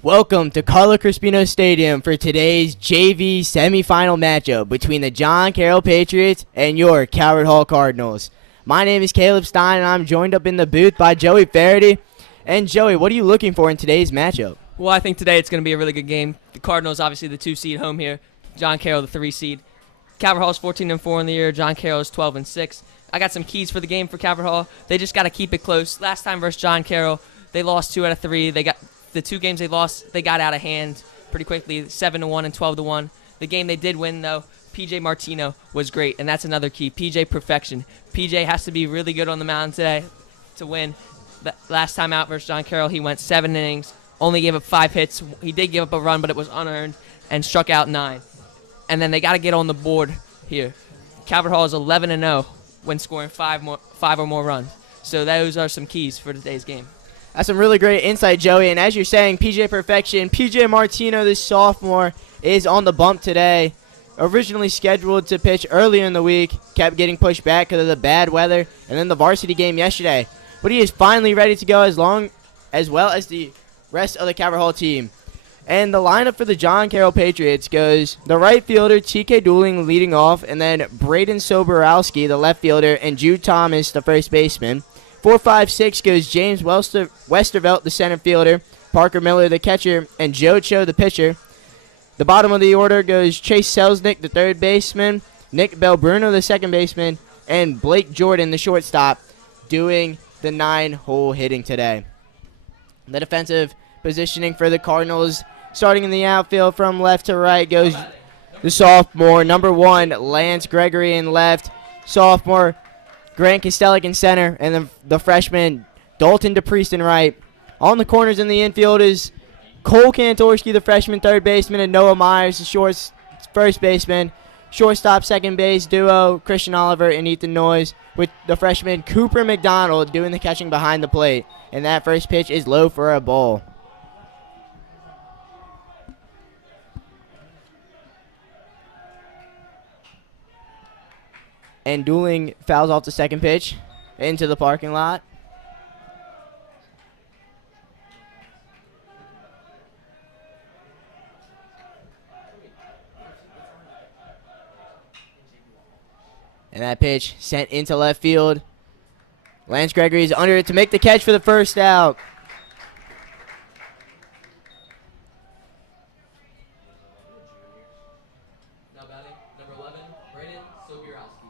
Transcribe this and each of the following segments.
Welcome to Carlo Crispino Stadium for today's JV semifinal matchup between the John Carroll Patriots and your Coward Hall Cardinals. My name is Caleb Stein, and I'm joined up in the booth by Joey Faraday. And Joey, what are you looking for in today's matchup? Well, I think today it's going to be a really good game. The Cardinals, obviously the 2 seed home here. John Carroll, the 3 seed. Calvert Hall's 14-4 in the year. John Carroll is 12-6. I got some keys for the game for Calvert Hall. They just got to keep it close. Last time versus John Carroll, they lost 2 out of 3. They got the 2 games they lost. They got out of hand pretty quickly, 7-1 and 12-1. The game they did win though, PJ Martino was great, and that's another key. PJ perfection. PJ has to be really good on the mound today to win. The last time out versus John Carroll, he went 7 innings, only gave up 5 hits. He did give up a run, but it was unearned, and struck out 9. And then they got to get on the board here. Calvert Hall is 11-0 when scoring 5 or more runs. So those are some keys for today's game. That's some really great insight, Joey. And as you're saying, PJ Perfection, PJ Martino, this sophomore, is on the bump today. Originally scheduled to pitch earlier in the week, kept getting pushed back because of the bad weather, and then the varsity game yesterday. But he is finally ready to go as well as the rest of the Calvert Hall team. And the lineup for the John Carroll Patriots goes the right fielder, TK Dooling, leading off, and then Braden Soborowski, the left fielder, and Jude Thomas, the first baseman. 4-5-6 goes James Westervelt, the center fielder, Parker Miller, the catcher, and Joe Cho, the pitcher. The bottom of the order goes Chase Selznick, the third baseman, Nick Belbruno, the second baseman, and Blake Jordan, the shortstop, doing the 9-hole hitting today. The defensive positioning for the Cardinals, starting in the outfield from left to right, goes the sophomore, number 1, Lance Gregory in left, sophomore, Grant Kostelik in center, and then the freshman, Dalton DePriest in right. On the corners in the infield is Cole Kantorski, the freshman third baseman, and Noah Myers, the first baseman. Shortstop, second base duo, Christian Oliver and Ethan Noyes, with the freshman Cooper McDonald doing the catching behind the plate. And that first pitch is low for a ball. And Dooling fouls off the second pitch into the parking lot. And that pitch sent into left field. Lance Gregory is under it to make the catch for the first out. Now batting, number 11, Braden Soborowski.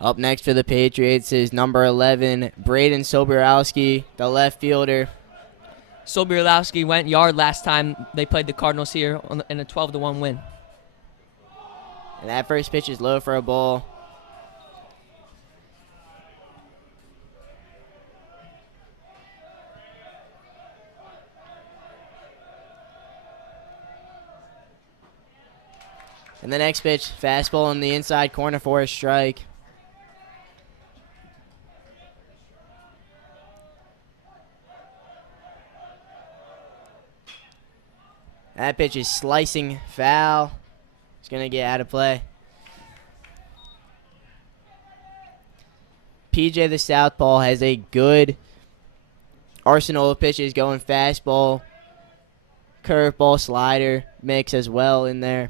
Up next for the Patriots is number 11, Braden Soborowski, the left fielder. Soborowski went yard last time they played the Cardinals here in a 12-1 win. And that first pitch is low for a ball. And the next pitch, fastball on the inside corner for a strike. That pitch is slicing foul. It's going to get out of play. PJ the southpaw has a good arsenal of pitches going fastball, curveball, slider mix as well in there.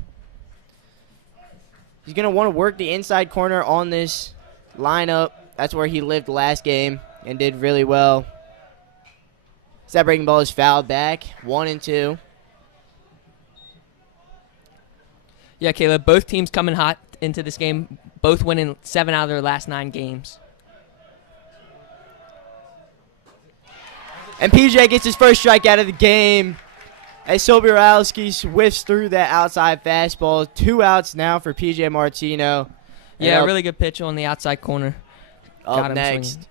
He's going to want to work the inside corner on this lineup. That's where he lived last game and did really well. That breaking ball is fouled back, 1-2. Yeah, Caleb, both teams coming hot into this game, both winning 7 out of their last 9 games. And PJ gets his first strike out of the game as Soborowski whiffs through that outside fastball. 2 outs now for PJ Martino. Yeah, really good pitch on the outside corner. Up next, swinging.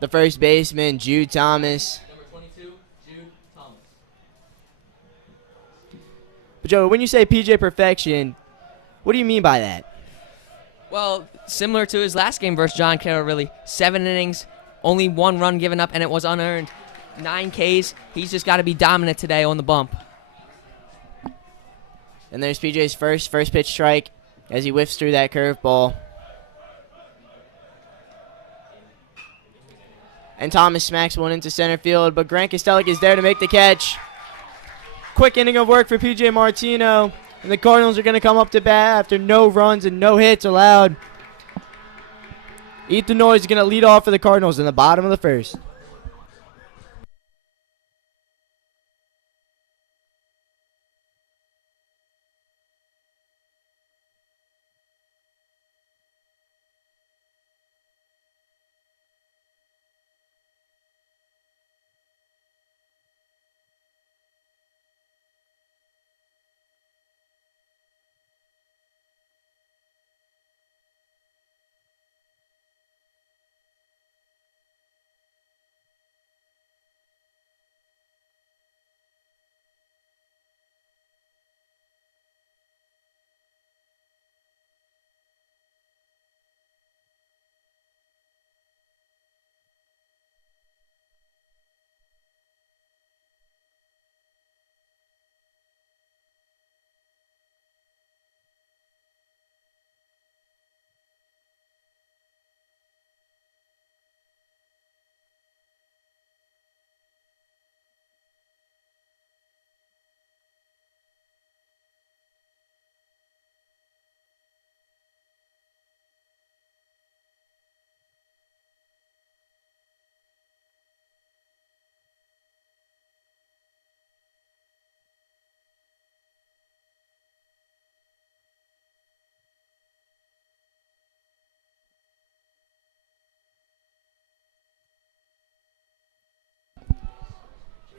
The first baseman, Jude Thomas. Number 22, Jude Thomas. But Joe, when you say PJ perfection, what do you mean by that? Well, similar to his last game versus John Carroll, really. 7 innings, only 1 run given up, and it was unearned. 9 Ks. He's just got to be dominant today on the bump. And there's PJ's first pitch strike as he whiffs through that curveball. And Thomas smacks one into center field, but Grant Kostelik is there to make the catch. Quick inning of work for P.J. Martino. And the Cardinals are going to come up to bat after no runs and no hits allowed. Ethan Noyes is going to lead off for the Cardinals in the bottom of the first.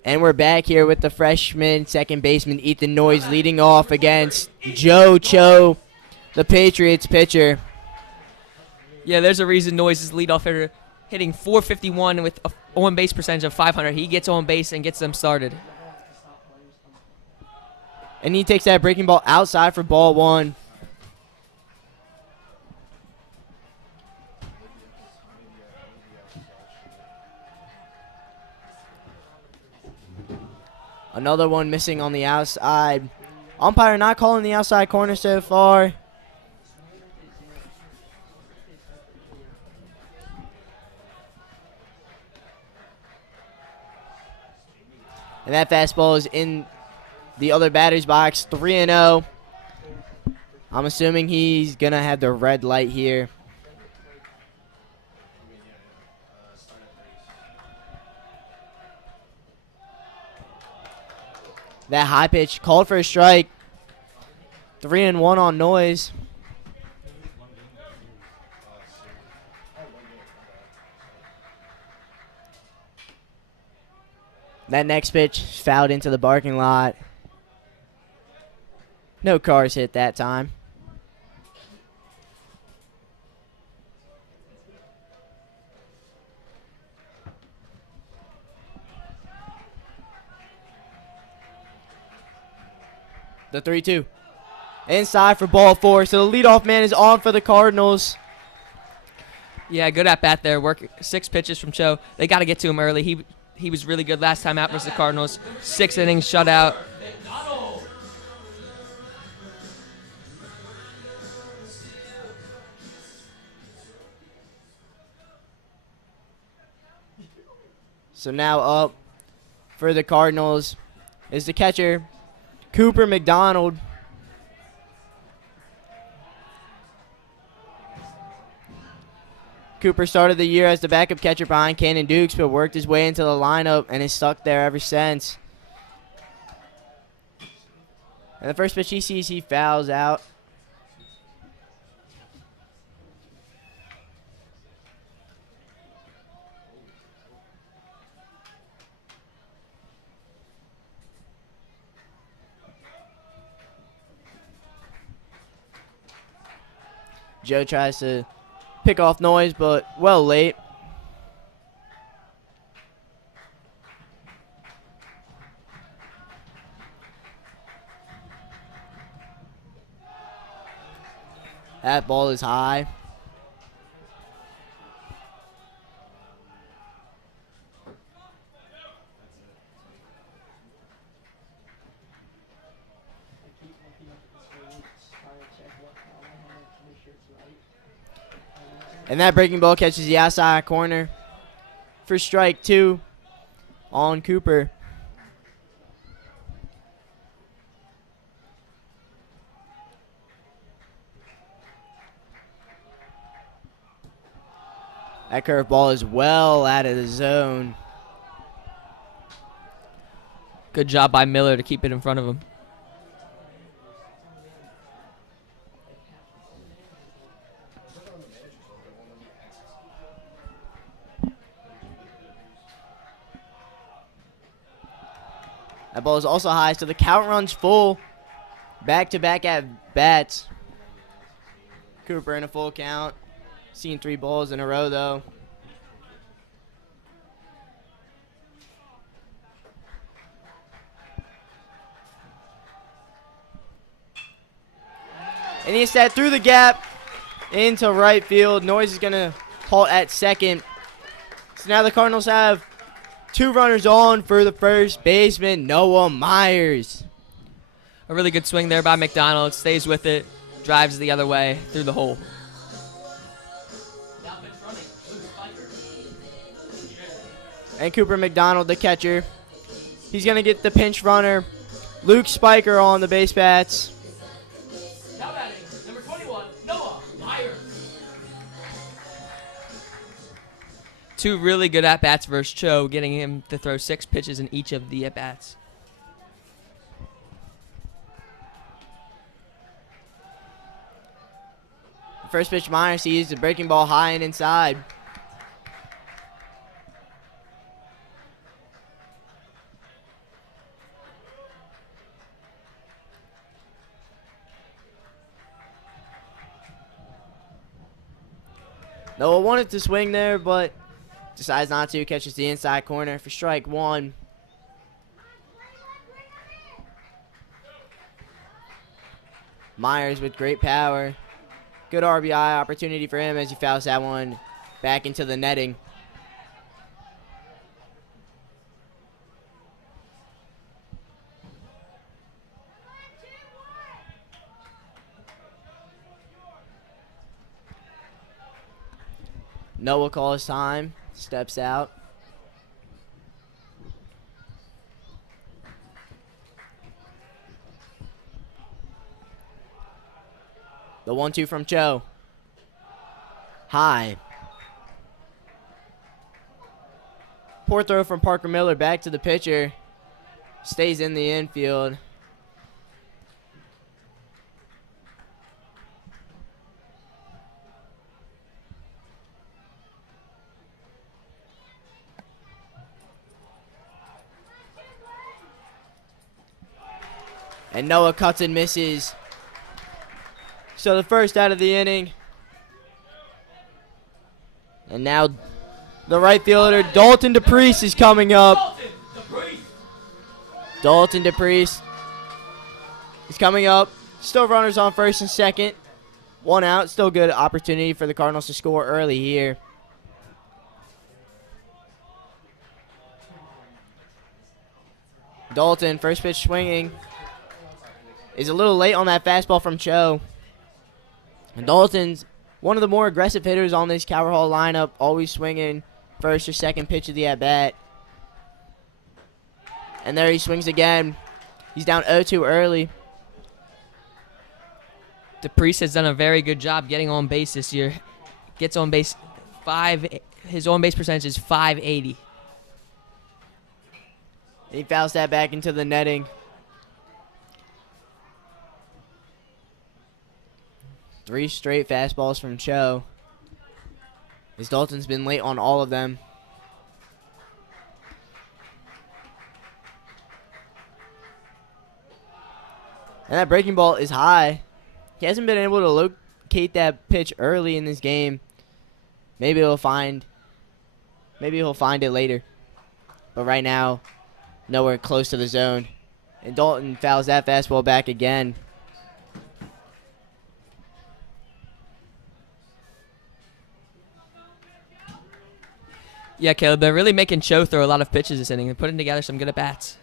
And we're back here with the freshman second baseman Ethan Noyes leading off against Joe Cho, the Patriots pitcher. Yeah, there's a reason Noyes is leadoff hitter, hitting .451 with a on-base percentage of .500. He gets on base and gets them started. And he takes that breaking ball outside for ball one. Another one missing on the outside. Umpire not calling the outside corner so far. And that fastball is in the other batter's box, 3-0. I'm assuming he's going to have the red light here. That high pitch called for a strike. 3-1 on Noyes. That next pitch fouled into the parking lot. No cars hit that time. The 3-2. Inside for ball four. So the leadoff man is on for the Cardinals. Yeah, good at bat there. Work 6 pitches from Cho. They got to get to him early. He was really good last time out versus the Cardinals. 6 innings, shutout. So now up for the Cardinals is the catcher, Cooper McDonald. Cooper started the year as the backup catcher behind Cannon Dukes, but worked his way into the lineup and is stuck there ever since. And the first pitch he sees, he fouls out. Joe tries to pick off Noyes, but well late. That ball is high. And that breaking ball catches the outside corner for strike 2 on Cooper. That curveball is well out of the zone. Good job by Miller to keep it in front of him. That ball is also high, so the count runs full. Back-to-back at bats. Cooper in a full count. Seen 3 balls in a row, though. And he's set through the gap into right field. Noyes is going to halt at second. So now the Cardinals have 2 runners on for the first baseman, Noah Myers. A really good swing there by McDonald. Stays with it. Drives the other way through the hole. And Cooper McDonald, the catcher. He's going to get the pinch runner, Luke Spiker, on the base bats. Now batting, number 21, Noah Myers. 2 really good at-bats versus Cho, getting him to throw 6 pitches in each of the at-bats. First pitch, Myers, he used the breaking ball high and inside. Noah wanted to swing there, but decides not to. Catches the inside corner for strike 1. Myers with great power. Good RBI opportunity for him as he fouls that one back into the netting. Noah calls time, steps out. The 1-2 from Cho. High. Poor throw from Parker Miller back to the pitcher. Stays in the infield. And Noah cuts and misses. So the first out of the inning. And now the right fielder, Dalton DePriest, is coming up. Dalton DePriest is coming up. Still runners on first and second. 1 out. Still good opportunity for the Cardinals to score early here. Dalton, first pitch swinging. Is a little late on that fastball from Cho. And Dalton's one of the more aggressive hitters on this Carroll lineup, always swinging first or second pitch of the at-bat. And there he swings again. He's down 0-2 early. DePriest has done a very good job getting on base this year. Gets on base his on base percentage is .580. He fouls that back into the netting. 3 straight fastballs from Cho. As Dalton's been late on all of them. And that breaking ball is high. He hasn't been able to locate that pitch early in this game. Maybe he'll find it later. But right now, nowhere close to the zone. And Dalton fouls that fastball back again. Yeah, Caleb, they're really making Cho throw a lot of pitches this inning and putting together some good at-bats.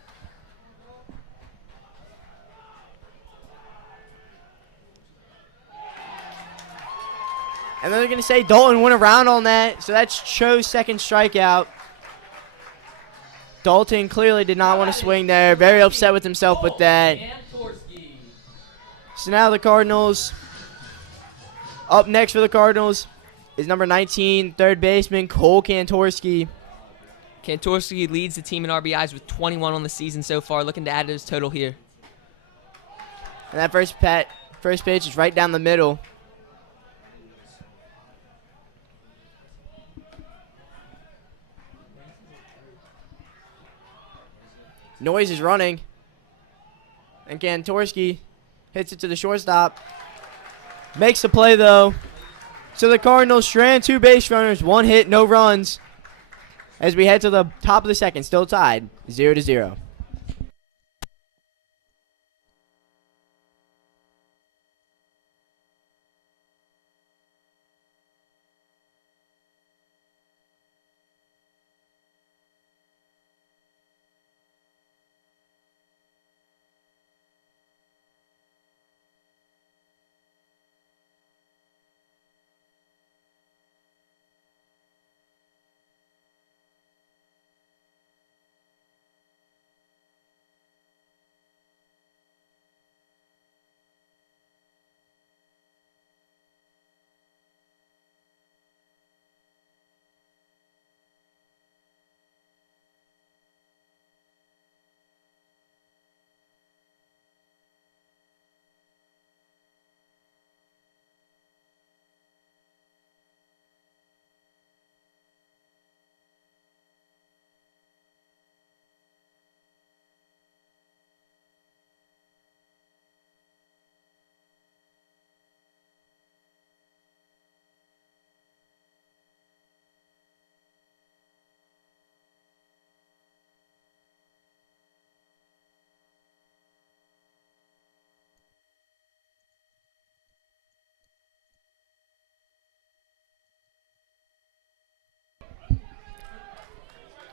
And they're going to say Dalton went around on that, so that's Cho's second strikeout. Dalton clearly did not want to swing there. Very upset with himself with that. So now the Cardinals, up next for the Cardinals is number 19, third baseman Cole Kantorski. Kantorski leads the team in RBIs with 21 on the season so far, looking to add to his total here. And that first pitch is right down the middle. Noise is running. And Kantorski hits it to the shortstop. Makes the play, though. So the Cardinals strand 2 base runners, 1 hit, no runs. As we head to the top of the second, still tied, 0-0.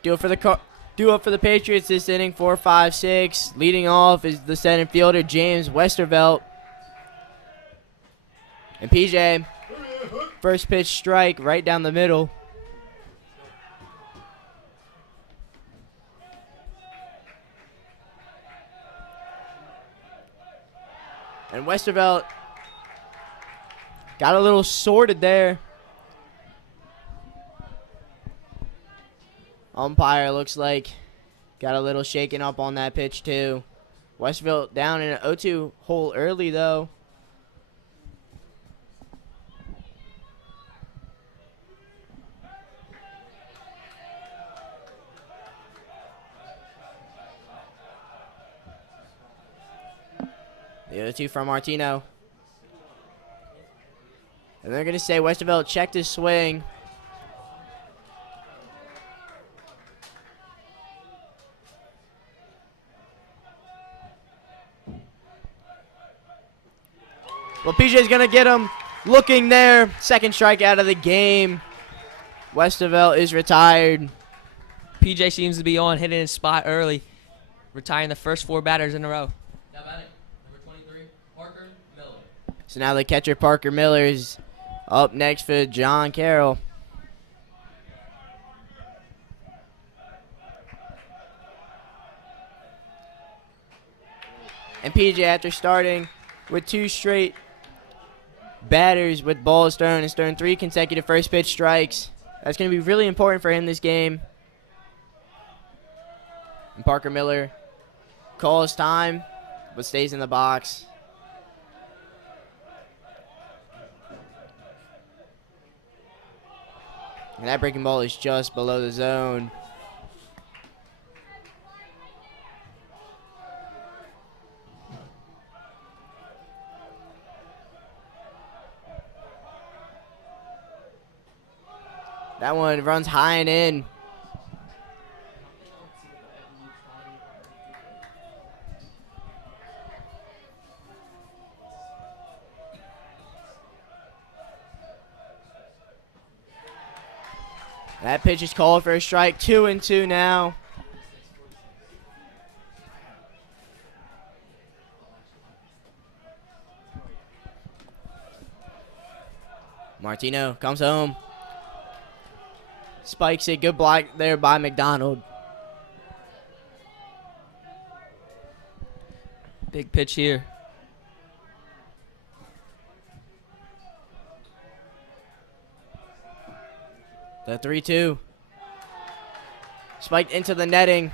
Due up for the Patriots this inning, 4-5-6. Leading off is the center fielder, James Westervelt. And PJ, first pitch strike right down the middle. And Westervelt got a little sorted there. Umpire looks like got a little shaken up on that pitch too. Westervelt down in an 0-2 hole early though. The 0-2 from Martino. And they're going to say Westervelt checked his swing. Well, PJ's going to get him looking there. Second strikeout of the game. Westervelt is retired. PJ seems to be on, hitting his spot early, retiring the first 4 batters in a row. Now batting, number 23, Parker Miller. So now the catcher, Parker Miller, is up next for John Carroll. And PJ, after starting with 2 straight batters with balls thrown and thrown 3 consecutive first pitch strikes, that's going to be really important for him this game. And Parker Miller calls time, but stays in the box. And that breaking ball is just below the zone. That one runs high and in. That pitch is called for a strike. 2-2 now. Martino comes home. Spikes it. Good block there by McDonald. Big pitch here. The 3-2. Spiked into the netting.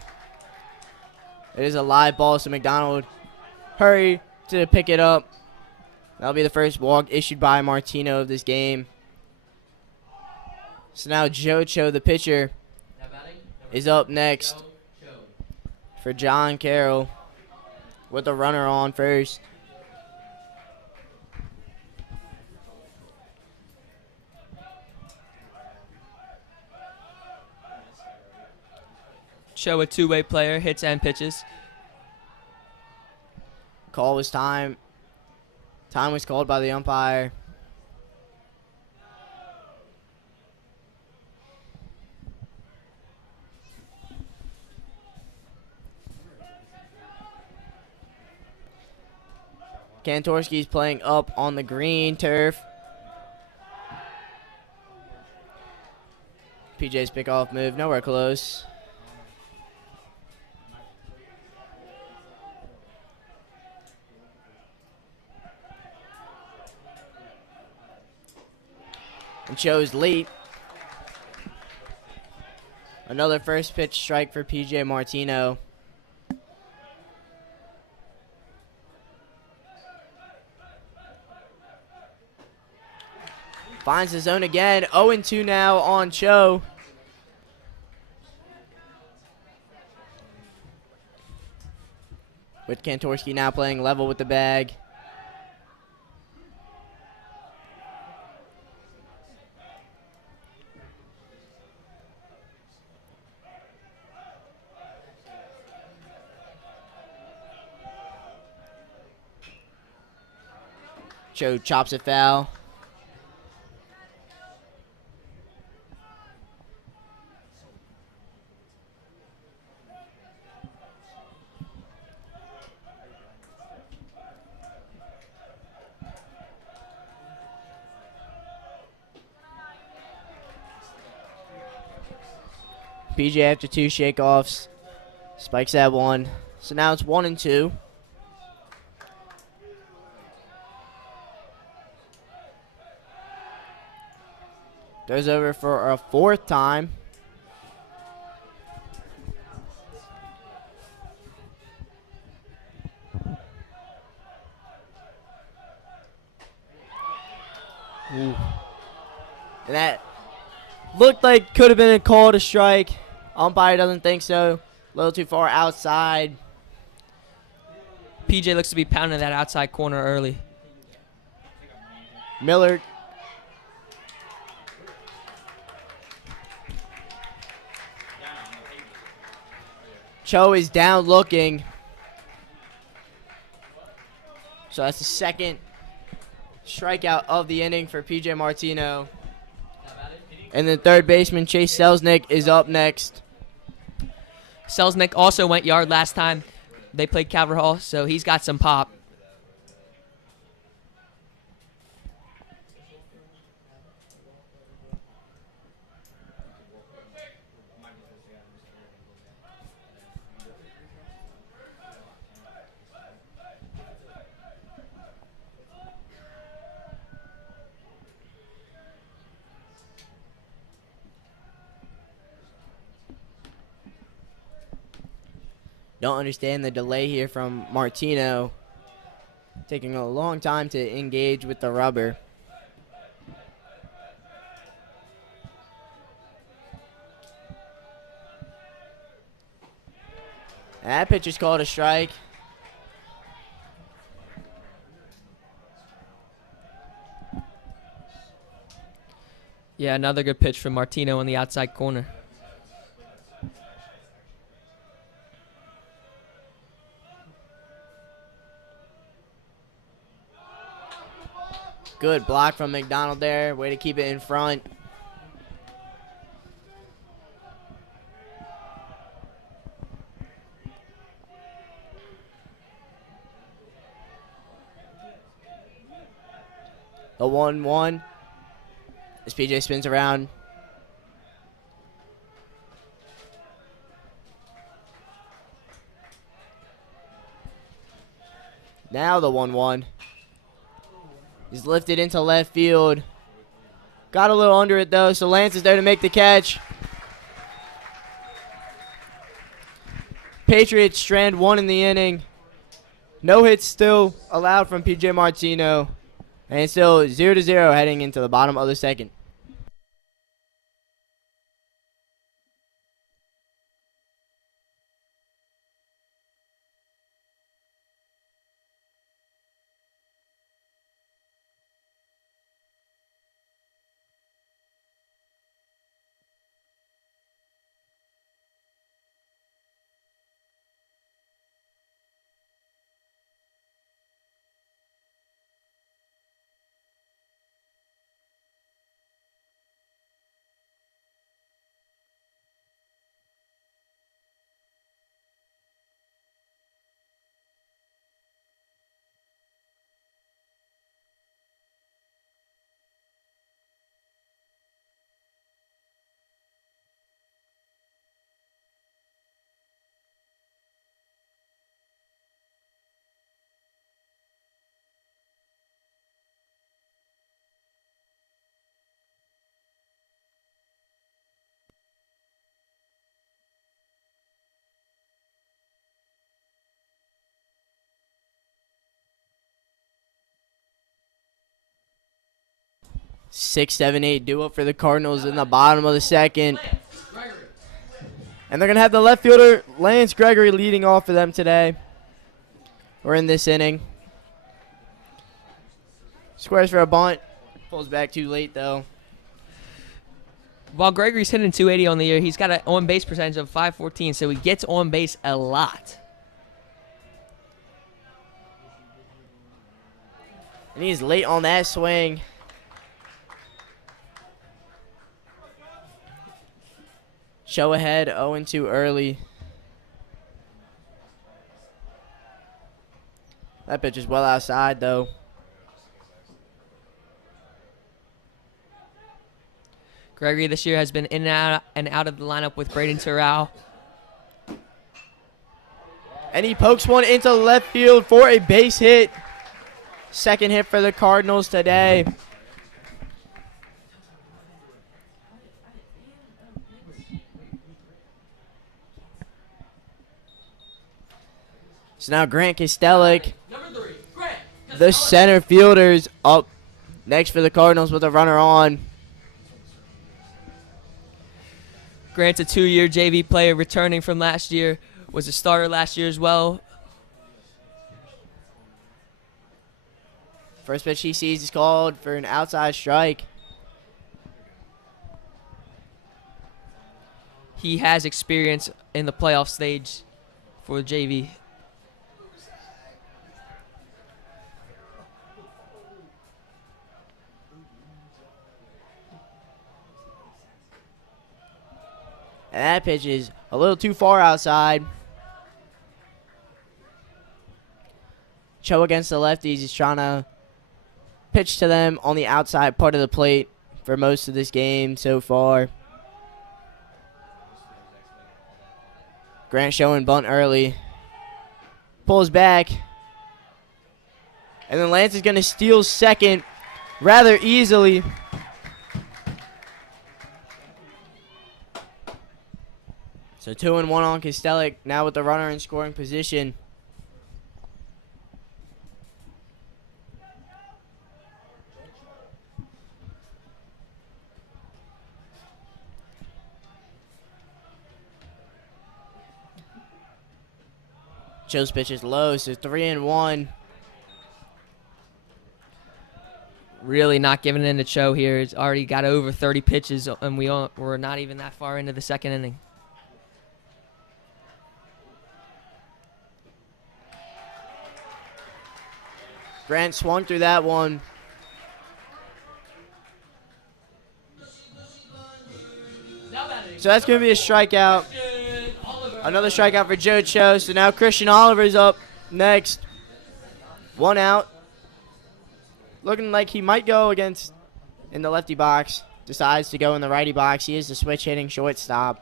It is a live ball, so McDonald hurry to pick it up. That'll be the first walk issued by Martino of this game. So now Joe, the pitcher, Now batting, is up next Joe. for John Carroll with a runner on first. Cho, a two-way player, hits and pitches. Call was time. Time was called by the umpire. Kantorski's playing up on the green turf. PJ's pickoff move, nowhere close. And Cho's late. Another first pitch strike for PJ Martino. Finds his zone again. 0-2 now on Cho. With Kantorski now playing level with the bag. Cho chops it foul. PJ after two shakeoffs spikes that one. So now it's 1-2. Goes over for a fourth time. Ooh. And that looked like could have been a call to strike. Umpire doesn't think so. A little too far outside. PJ looks to be pounding that outside corner early. Miller Cho is down looking. So that's the second strikeout of the inning for PJ Martino. And then third baseman Chase Selznick is up next. Selznick also went yard last time they played Calvert Hall, so he's got some pop. Don't understand the delay here from Martino. Taking a long time to engage with the rubber. That pitch is called a strike. Yeah, another good pitch from Martino on the outside corner. Good block from McDonald there. Way to keep it in front. The 1-1. As PJ spins around. Now the 1-1. He's lifted into left field. Got a little under it, though, so Lance is there to make the catch. Patriots strand 1 in the inning. No hits still allowed from P.J. Martino. And still 0-0 heading into the bottom of the second. Six, 7, 8 duo for the Cardinals in the bottom of the second. And they're going to have the left fielder, Lance Gregory, leading off for them today. We're in this inning. Squares for a bunt. Pulls back too late, though. While Gregory's hitting 280 on the year, he's got an on-base percentage of .514, so he gets on base a lot. And he's late on that swing. Show ahead, 0-2 early. That pitch is well outside, though. Gregory this year has been in and out of the lineup with Braden Terrell. And he pokes one into left field for a base hit. Second hit for the Cardinals today. So now Grant Kostelic, the center fielder's up next for the Cardinals with a runner on. Grant's a 2-year JV player returning from last year. Was a starter last year as well. First pitch he sees is called for an outside strike. He has experience in the playoff stage for the JV. And that pitch is a little too far outside. Cho against the lefties is trying to pitch to them on the outside part of the plate for most of this game so far. Grant showing bunt early. Pulls back. And then Lance is going to steal second rather easily. So 2-1 on Kostelic, now with the runner in scoring position. Joe's pitch is low, so 3-1. Really not giving in to Cho here. He's already got over 30 pitches, and we're not even that far into the second inning. Grant swung through that one. So that's going to be a strikeout. Another strikeout for Joe Cho. So now Christian Oliver's up next. 1 out. Looking like he might go against in the lefty box. Decides to go in the righty box. He is the switch hitting shortstop.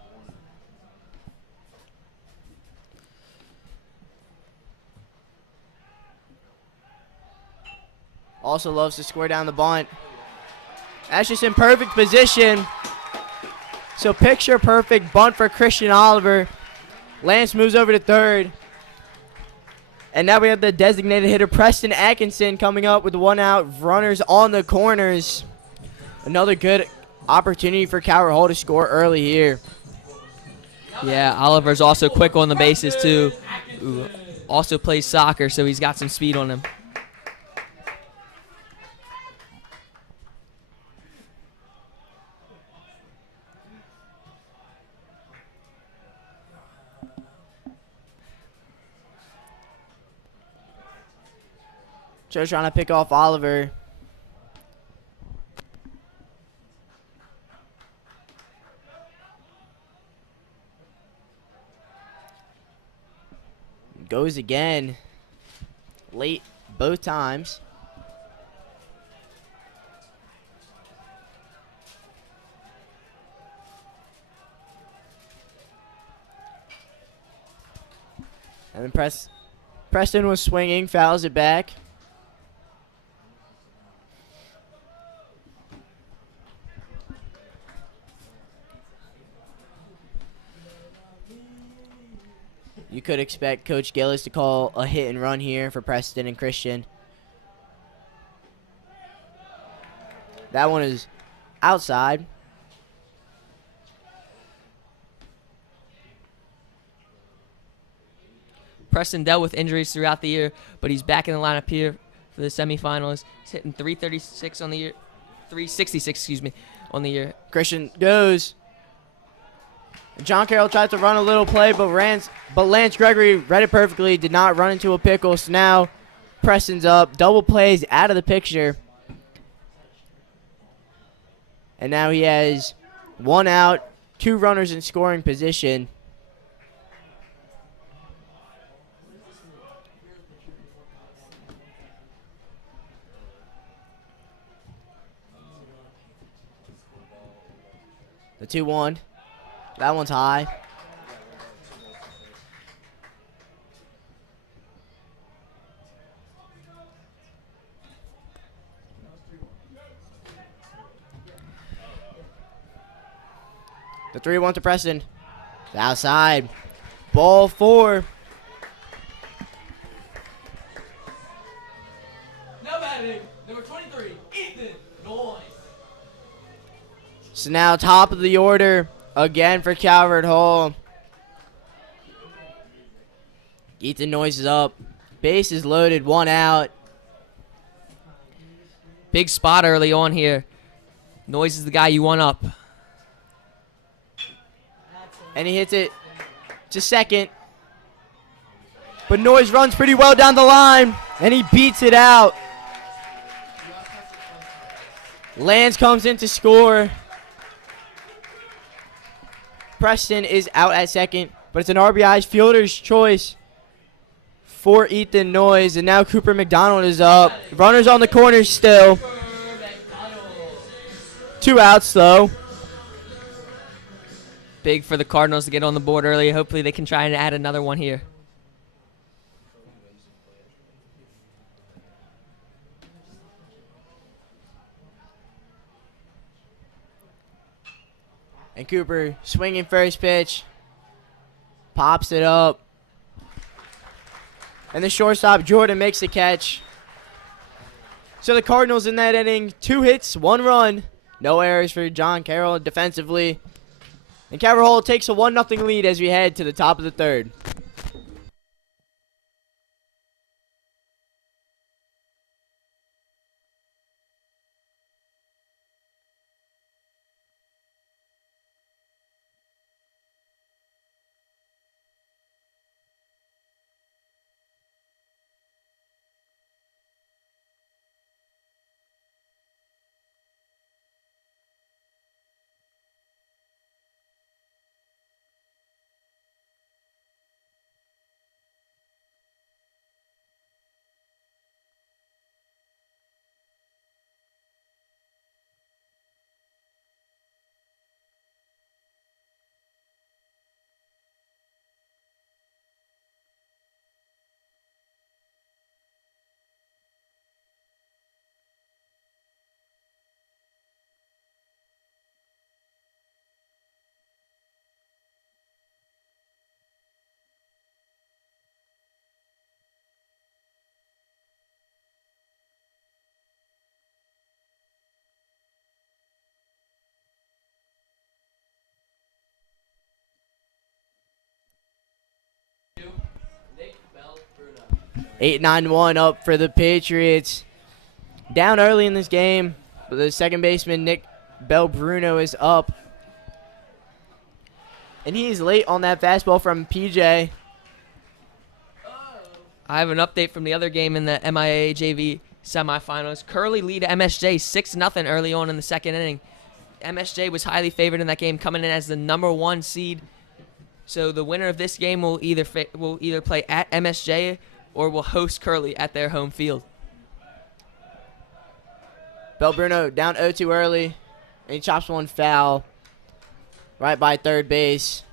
Also loves to score down the bunt. That's just in perfect position. So picture perfect bunt for Christian Oliver. Lance moves over to third. And now we have the designated hitter Preston Atkinson coming up with 1 out, runners on the corners. Another good opportunity for Carroll Hall to score early here. Yeah, Oliver's also quick on the bases too. Ooh, also plays soccer, so he's got some speed on him. Joe's trying to pick off Oliver. Goes again. Late both times. And then Preston was swinging, fouls it back. You could expect Coach Gillis to call a hit and run here for Preston and Christian. That one is outside. Preston dealt with injuries throughout the year, but he's back in the lineup here for the semifinals. He's hitting 336 on the year, 366, excuse me, on the year. Christian goes. John Carroll tried to run a little play, but Lance Gregory read it perfectly, did not run into a pickle. So now Preston's up. Double plays out of the picture. And now he has 1 out, 2 runners in scoring position. The 2-1. That one's high. The 3-1 to Preston. The outside. Ball 4. Now batting, number 23, Ethan Noyes. So now top of the order again for Calvert Hall. Ethan Noyes is up. Base is loaded, 1 out. Big spot early on here. Noyes is the guy you want up. And he hits it to second. But Noyes runs pretty well down the line. And he beats it out. Lance comes in to score. Preston is out at second. But it's an RBI fielder's choice for Ethan Noyes. And now Cooper McDonald is up. Runners on the corners still. 2 outs though. Big for the Cardinals to get on the board early. Hopefully they can try and add another one here. And Cooper swinging first pitch. Pops it up. And the shortstop, Jordan, makes the catch. So the Cardinals in that inning, 2 hits, 1 run. No errors for John Carroll defensively. And Carroll Hall takes a 1-0 lead as we head to the top of the 3rd. 8-9-1 up for the Patriots. Down early in this game, but the second baseman, Nick Belbruno, is up. And he is late on that fastball from PJ. I have an update from the other game in the MIAA JV semifinals. Curley lead MSJ 6-0 early on in the second inning. MSJ was highly favored in that game, coming in as the #1 seed. So the winner of this game will either play at MSJ or will host Curley at their home field. Belbruno down 0-2 early, and he chops one foul right by third base.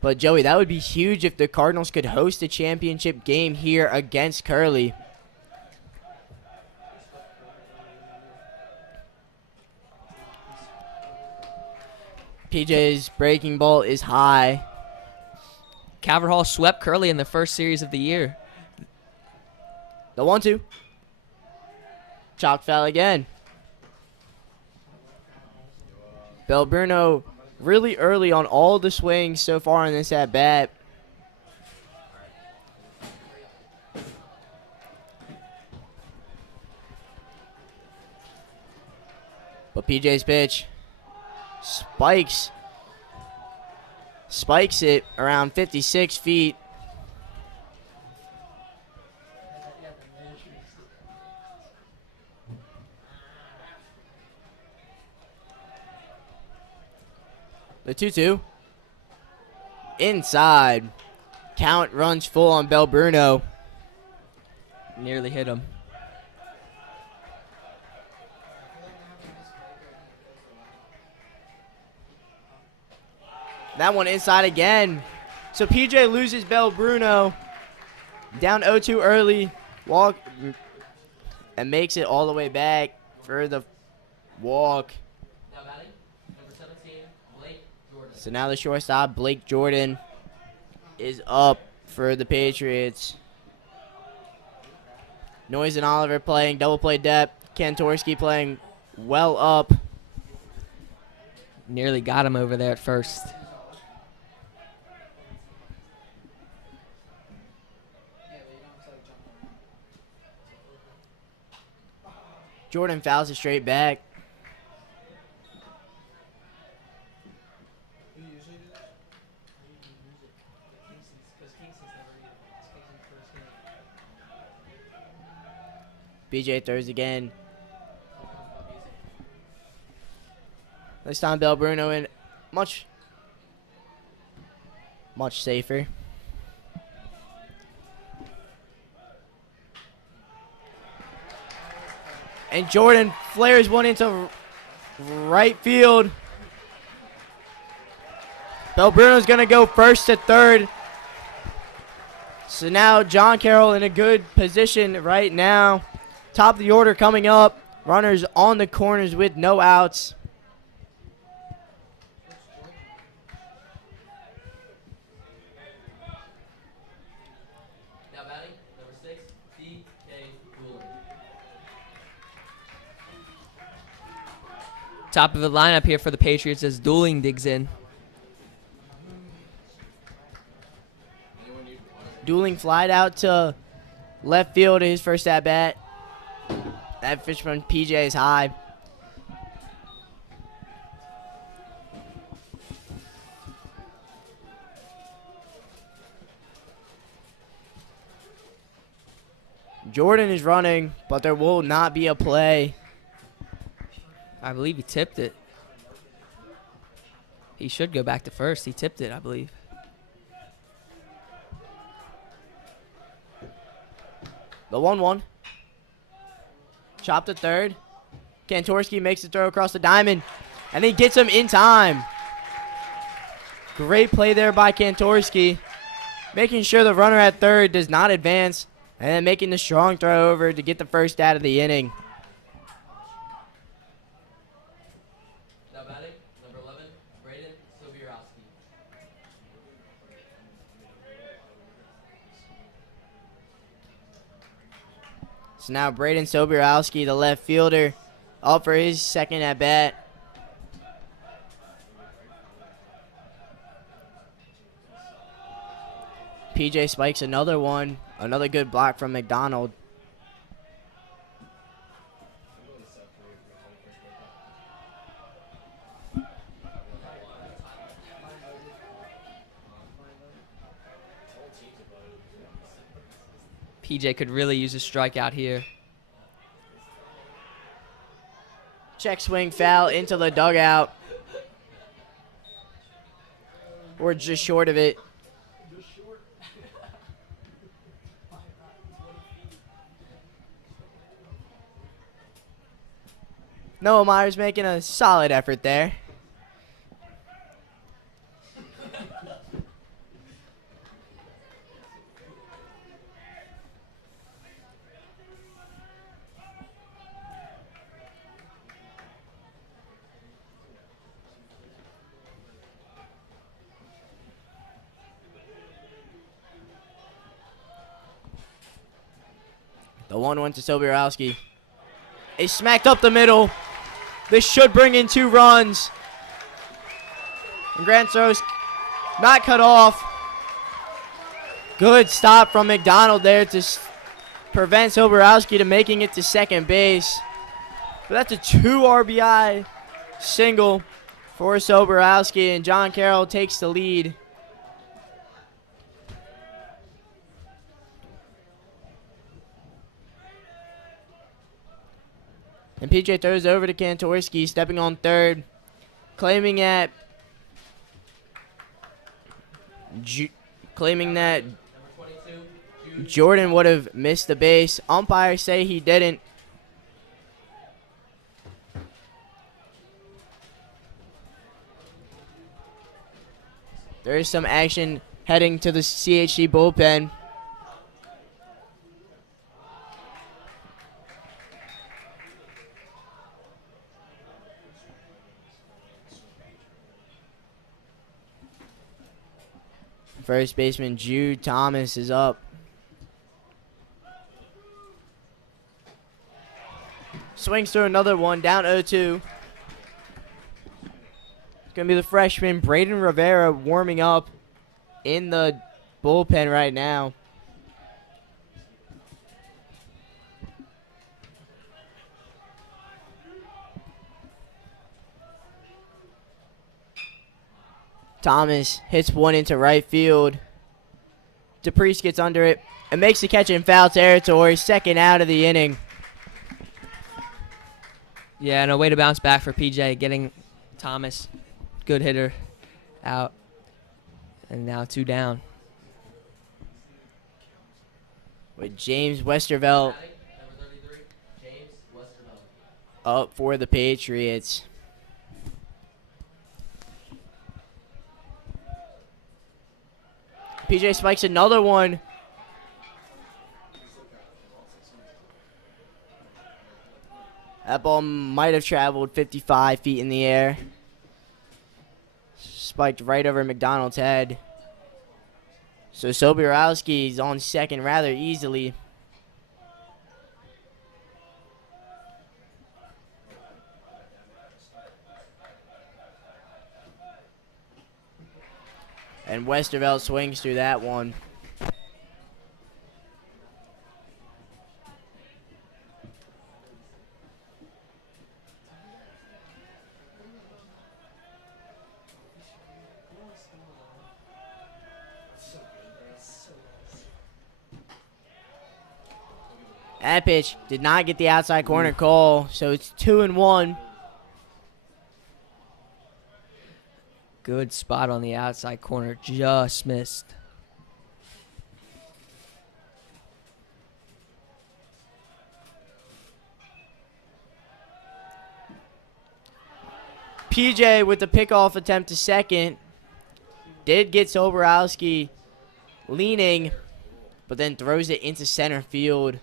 But Joey, that would be huge if the Cardinals could host a championship game here against Curley. PJ's breaking ball is high. Calvert Hall swept Curley in the first series of the year. The 1-2. Chopped foul again. Belbruno really early on all the swings so far in this at bat. But PJ's pitch spikes it around 56 feet. The 2-2. Inside. Count runs full on Belbruno. Nearly hit him. That one inside again. So PJ loses Belbruno. Down 0-2 early. Walk. And makes it all the way back for the walk. Now batting, number 17, Blake Jordan. So now the shortstop, Blake Jordan, is up for the Patriots. Noyes and Oliver playing double play depth. Kantorski playing well up. Nearly got him over there at first. Jordan fouls it straight back. BJ throws again. This time Belbruno in much safer. And Jordan flares one into right field. Belbruno's going to go first to third. So now John Carroll in a good position right now. Top of the order coming up. Runners on the corners with no outs. Now batting, number 6, D.K. Gould. Top of the lineup here for the Patriots as Dooling digs in. Dooling flied out to left field his first at bat. That pitch from PJ is high. Jordan is running, but there will not be a play. I believe he tipped it. He should go back to first. He tipped it, I believe. The 1-1. Chopped to third. Kantorski makes the throw across the diamond, and he gets him in time. Great play there by Kantorski, making sure the runner at third does not advance, and then making the strong throw over to get the first out of the inning. Now batting, number 11, Braden Sobierowski. So now Braden Sobierowski, the left fielder, up for his second at bat. PJ spikes another one. Another good block from McDonald. PJ could really use a strikeout here. Check swing foul into the dugout. We're just short of it. Noah Myers making a solid effort there. The 1-1 to Sobierowski. It's smacked up the middle. This should bring in 2 runs. And Grant throws not cut off. Good stop from McDonald there to prevent Sobierowski to making it to second base. But that's a 2 RBI single for Sobierowski, and John Carroll takes the lead. And PJ throws over to Kantorski, stepping on third, claiming that Jordan would have missed the base. Umpires say he didn't. There is some action heading to the CHC bullpen. First baseman Jude Thomas is up. Swings through another one, down 0-2. It's going to be the freshman Braden Rivera warming up in the bullpen right now. Thomas hits one into right field. DePriest gets under it and makes the catch in foul territory. Second out of the inning. Yeah, and a way to bounce back for PJ, getting Thomas, good hitter, out. And now 2 down. With James Westervelt up for the Patriots. PJ spikes another one. That ball might have traveled 55 feet in the air. Spiked right over McDonald's head. So Sobierowski is on second rather easily. And Westervelt swings through that one. That pitch did not get the outside corner call, so it's 2-1. Good spot on the outside corner, just missed. PJ with the pickoff attempt to second. Did get Sobierowski leaning, but then throws it into center field.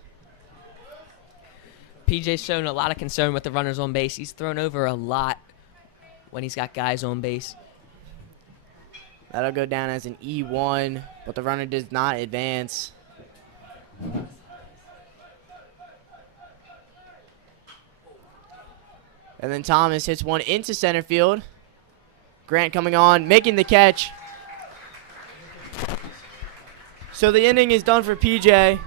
PJ's shown a lot of concern with the runners on base. He's thrown over a lot when he's got guys on base. That'll go down as an E1, but the runner does not advance. And then Thomas hits one into center field. Grant coming on, making the catch. So the inning is done for PJ.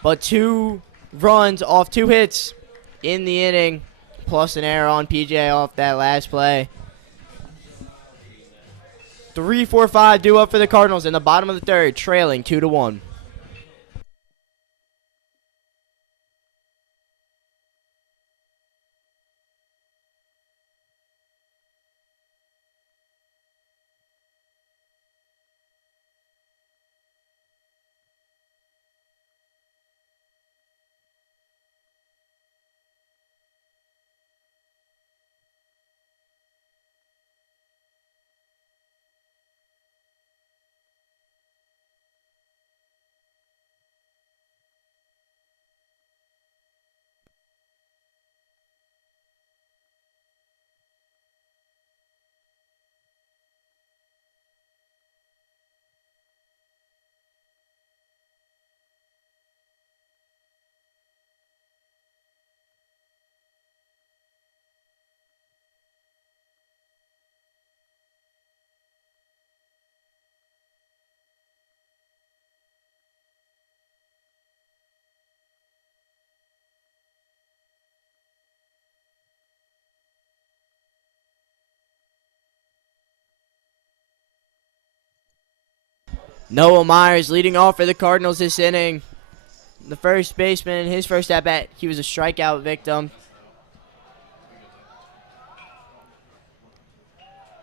But 2 runs off 2 hits in the inning, plus an error on PJ off that last play. 3-4-5 due up for the Cardinals in the bottom of the third, trailing 2-1. Noah Myers leading off for the Cardinals this inning. The first baseman, his first at bat, he was a strikeout victim.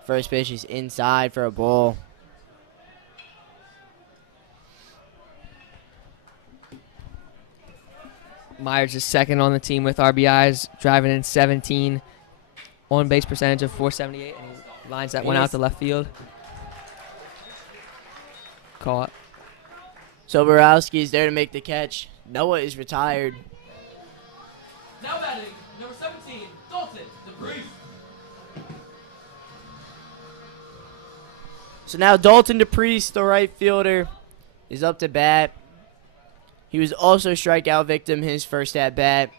First pitch is inside for a ball. Myers is second on the team with RBIs, driving in 17, on base percentage of .478, and he lines that one out to left field. Caught. So Borowski is there to make the catch. Noah is retired. Now batting, number 17, Dalton DePriest. So now Dalton DePriest, the right fielder, is up to bat. He was also a strikeout victim his first at bat.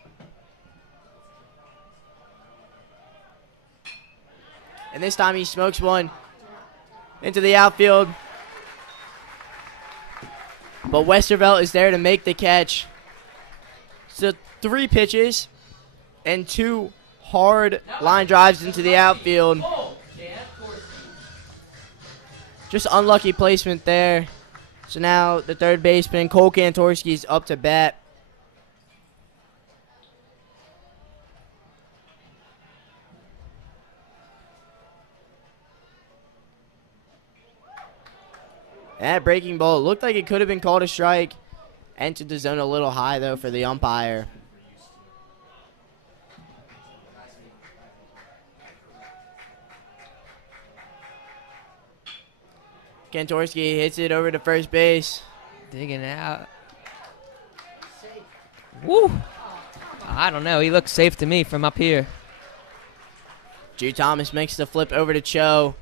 And this time he smokes one into the outfield. But Westervelt is there to make the catch. So 3 pitches and 2 hard line drives into the outfield. Just unlucky placement there. So now the third baseman, Cole Kantorski, is up to bat. That breaking ball looked like it could have been called a strike. Entered the zone a little high, though, for the umpire. Kantorski hits it over to first base. Digging it out. Woo! I don't know. He looks safe to me from up here. Drew Thomas makes the flip over to Cho.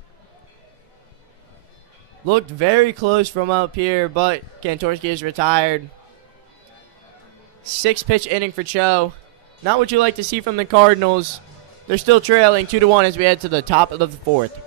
Looked very close from up here, but Kantorski is retired. 6-pitch inning for Cho. Not what you like to see from the Cardinals. They're still trailing 2-1 as we head to the top of the 4th.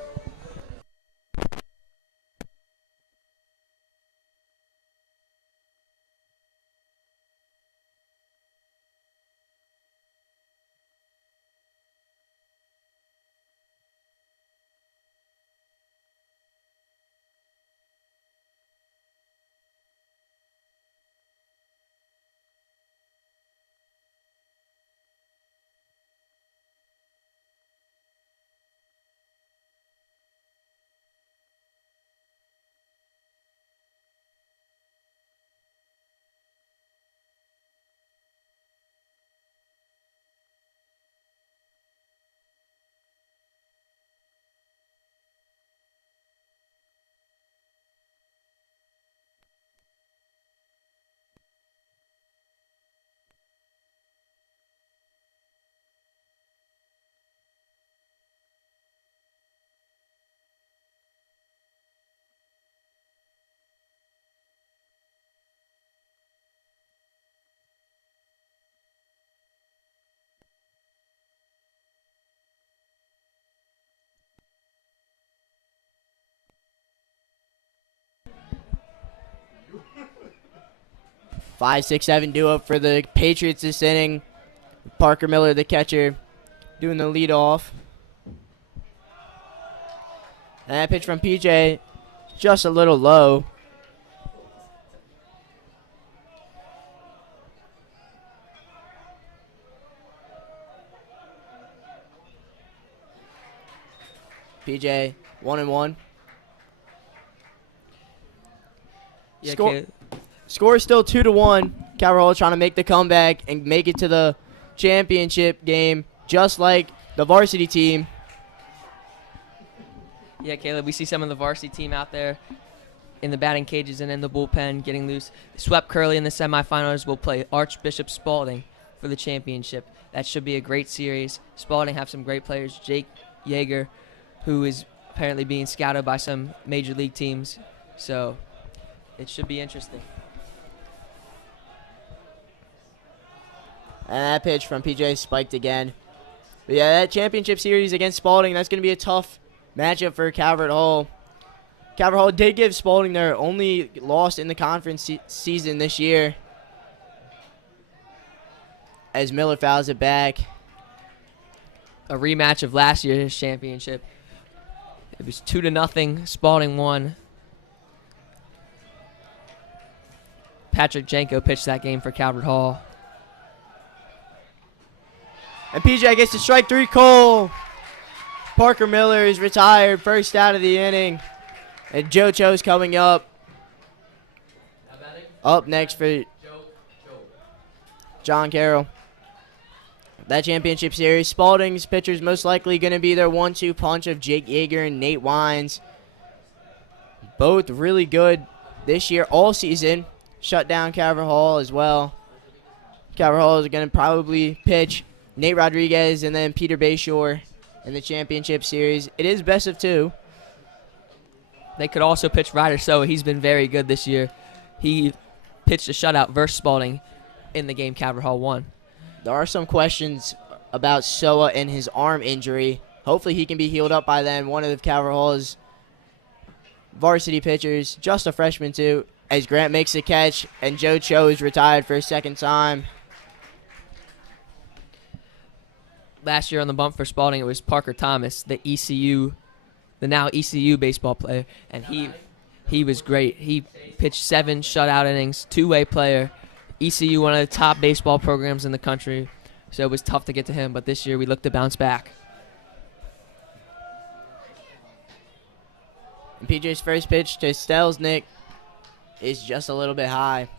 5-6-7 duo for the Patriots this inning. Parker Miller, the catcher, doing the lead off. And that pitch from PJ, just a little low. PJ, 1-1. Yeah, Score is still 2-1. Carroll trying to make the comeback and make it to the championship game, just like the varsity team. Yeah, Caleb, we see some of the varsity team out there in the batting cages and in the bullpen getting loose. They swept Curley in the semifinals. Will play Archbishop Spalding for the championship. That should be a great series. Spalding have some great players. Jake Yeager, who is apparently being scouted by some major league teams. So it should be interesting. And that pitch from PJ spiked again. But yeah, that championship series against Spalding, that's going to be a tough matchup for Calvert Hall. Calvert Hall did give Spalding their only loss in the conference season this year, as Miller fouls it back. A rematch of last year's championship. It was 2-0. Spalding won. Patrick Janko pitched that game for Calvert Hall. And PJ gets to strike 3 Cole. Parker Miller is retired, first out of the inning. And Joe Cho's coming up. Up next for John Carroll. That championship series, Spalding's pitchers most likely going to be their 1-2 punch of Jake Yeager and Nate Wines. Both really good this year, all season. Shut down Calvert Hall as well. Calvert Hall is going to probably pitch Nate Rodriguez and then Peter Bayshore in the championship series. It is best of 2. They could also pitch Ryder Soa. He's been very good this year. He pitched a shutout versus Spalding in the game Calvert Hall won. There are some questions about Soa and his arm injury. Hopefully he can be healed up by then. One of Calvert Hall's varsity pitchers, just a freshman too, as Grant makes the catch and Joe Cho is retired for a second time. Last year on the bump for Spalding, it was Parker Thomas, the now ECU baseball player, and he was great. He pitched 7 shutout innings, two-way player. ECU, one of the top baseball programs in the country, so it was tough to get to him, but this year we look to bounce back. And PJ's first pitch to Stelznick is just a little bit high.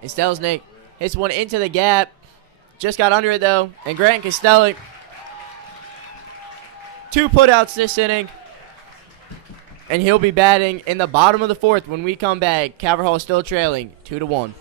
And Stelznick hits one into the gap. Just got under it, though. And Grant Costellic, 2 putouts this inning. And he'll be batting in the bottom of the 4th when we come back. Calvert Hall still trailing 2-1.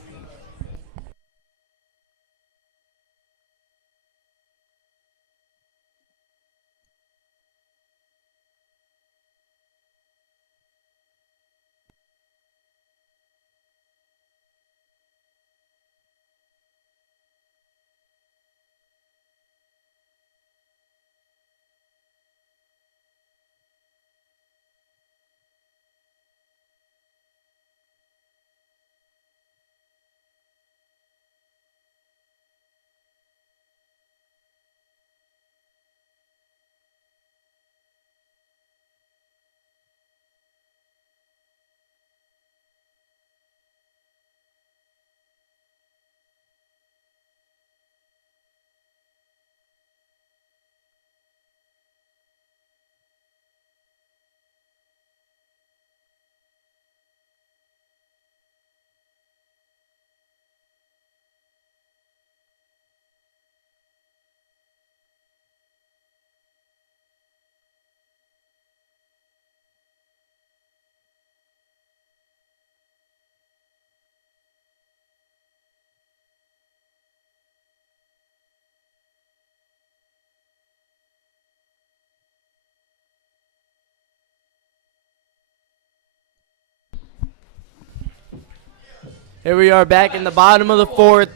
Here we are back in the bottom of the 4th.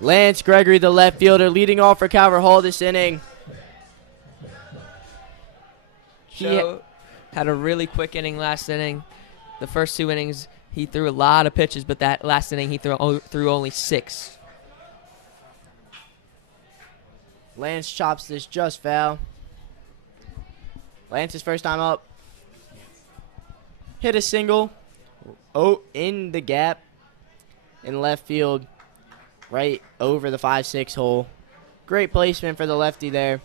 Lance Gregory, the left fielder, leading off for Calvert Hall this inning. Joe had a really quick inning last inning. The first 2 innings, he threw a lot of pitches, but that last inning he threw only 6. Lance chops this just foul. Lance's first time up. Hit a single. Oh, in the gap in left field, right over the 5-6 hole. Great placement for the lefty there.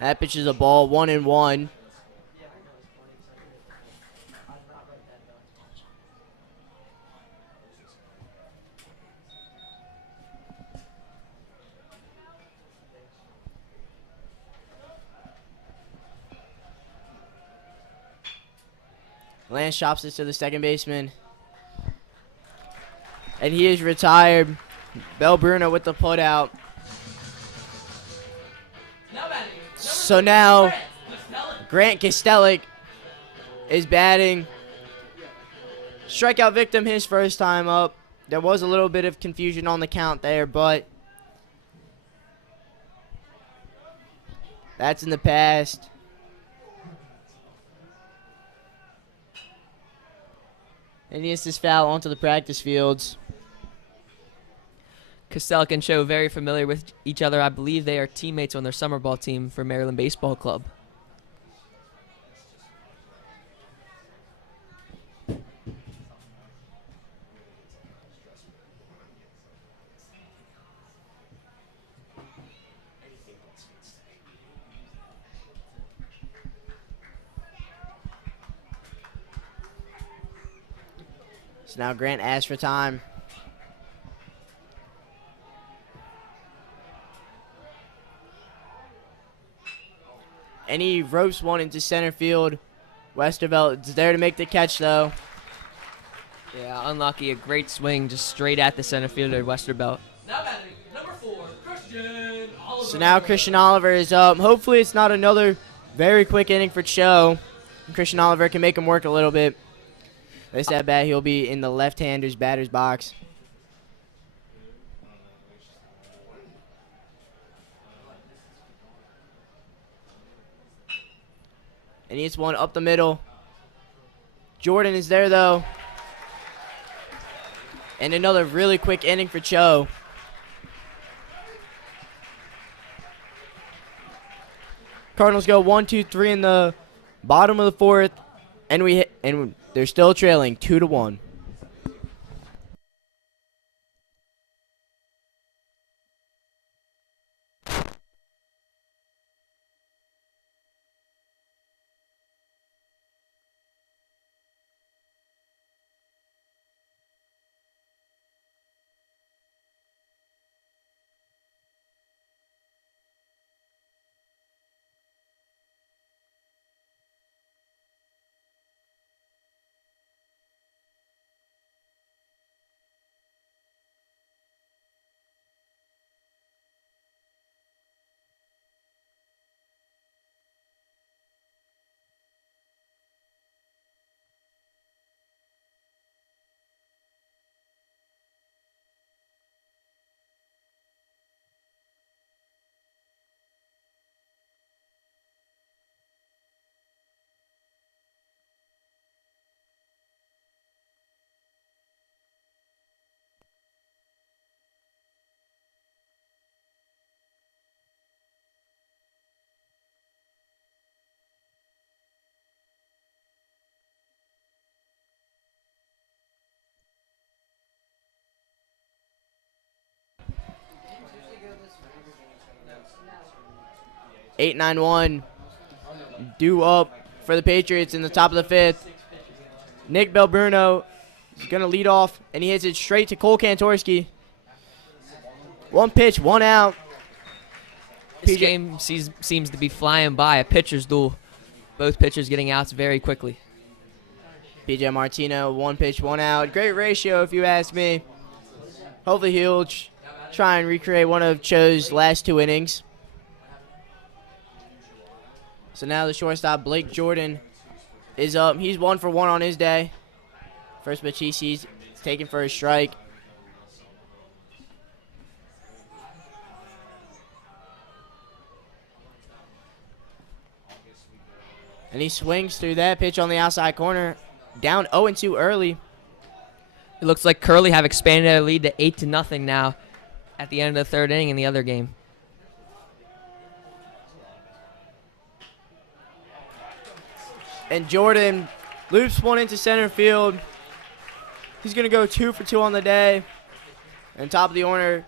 That pitch is a ball, 1-1. Lance chops it to the second baseman. And he is retired. Bruno with the putout. So now Grant Kostelic is batting. Strikeout victim his first time up. There was a little bit of confusion on the count there, but that's in the past. And he hits this foul onto the practice fields. Kostelic and Cho very familiar with each other. I believe they are teammates on their summer ball team for Maryland Baseball Club. So now Grant asks for time. And he ropes one into center field. Westervelt is there to make the catch, though. Yeah, unlucky. A great swing just straight at the center fielder, Westervelt. Now batting, number 4, Christian Oliver. So now Christian Oliver is up. Hopefully it's not another very quick inning for Cho. Christian Oliver can make him work a little bit. This at bat, he'll be in the left-hander's batter's box. And he hits one up the middle. Jordan is there, though. And another really quick inning for Cho. Cardinals go 1-2-3 in the bottom of the fourth. And they're still trailing 2-1. Eight, 9-1. Due up for the Patriots in the top of the fifth. Nick Belbruno is going to lead off, and he hits it straight to Cole Kantorski. One pitch, one out. This game seems to be flying by, a pitcher's duel. Both pitchers getting outs very quickly. PJ Martino, one pitch, one out. Great ratio, if you ask me. Hopefully he'll try and recreate one of Cho's last 2 innings. So now the shortstop, Blake Jordan, is up. He's 1 for 1 on his day. First pitch he sees, it's taken for a strike. And he swings through that pitch on the outside corner. Down 0-2 early. It looks like Curly have expanded their lead to 8-0 now at the end of the third inning in the other game. And Jordan loops one into center field. He's going to go 2 for 2 on the day. And top of the order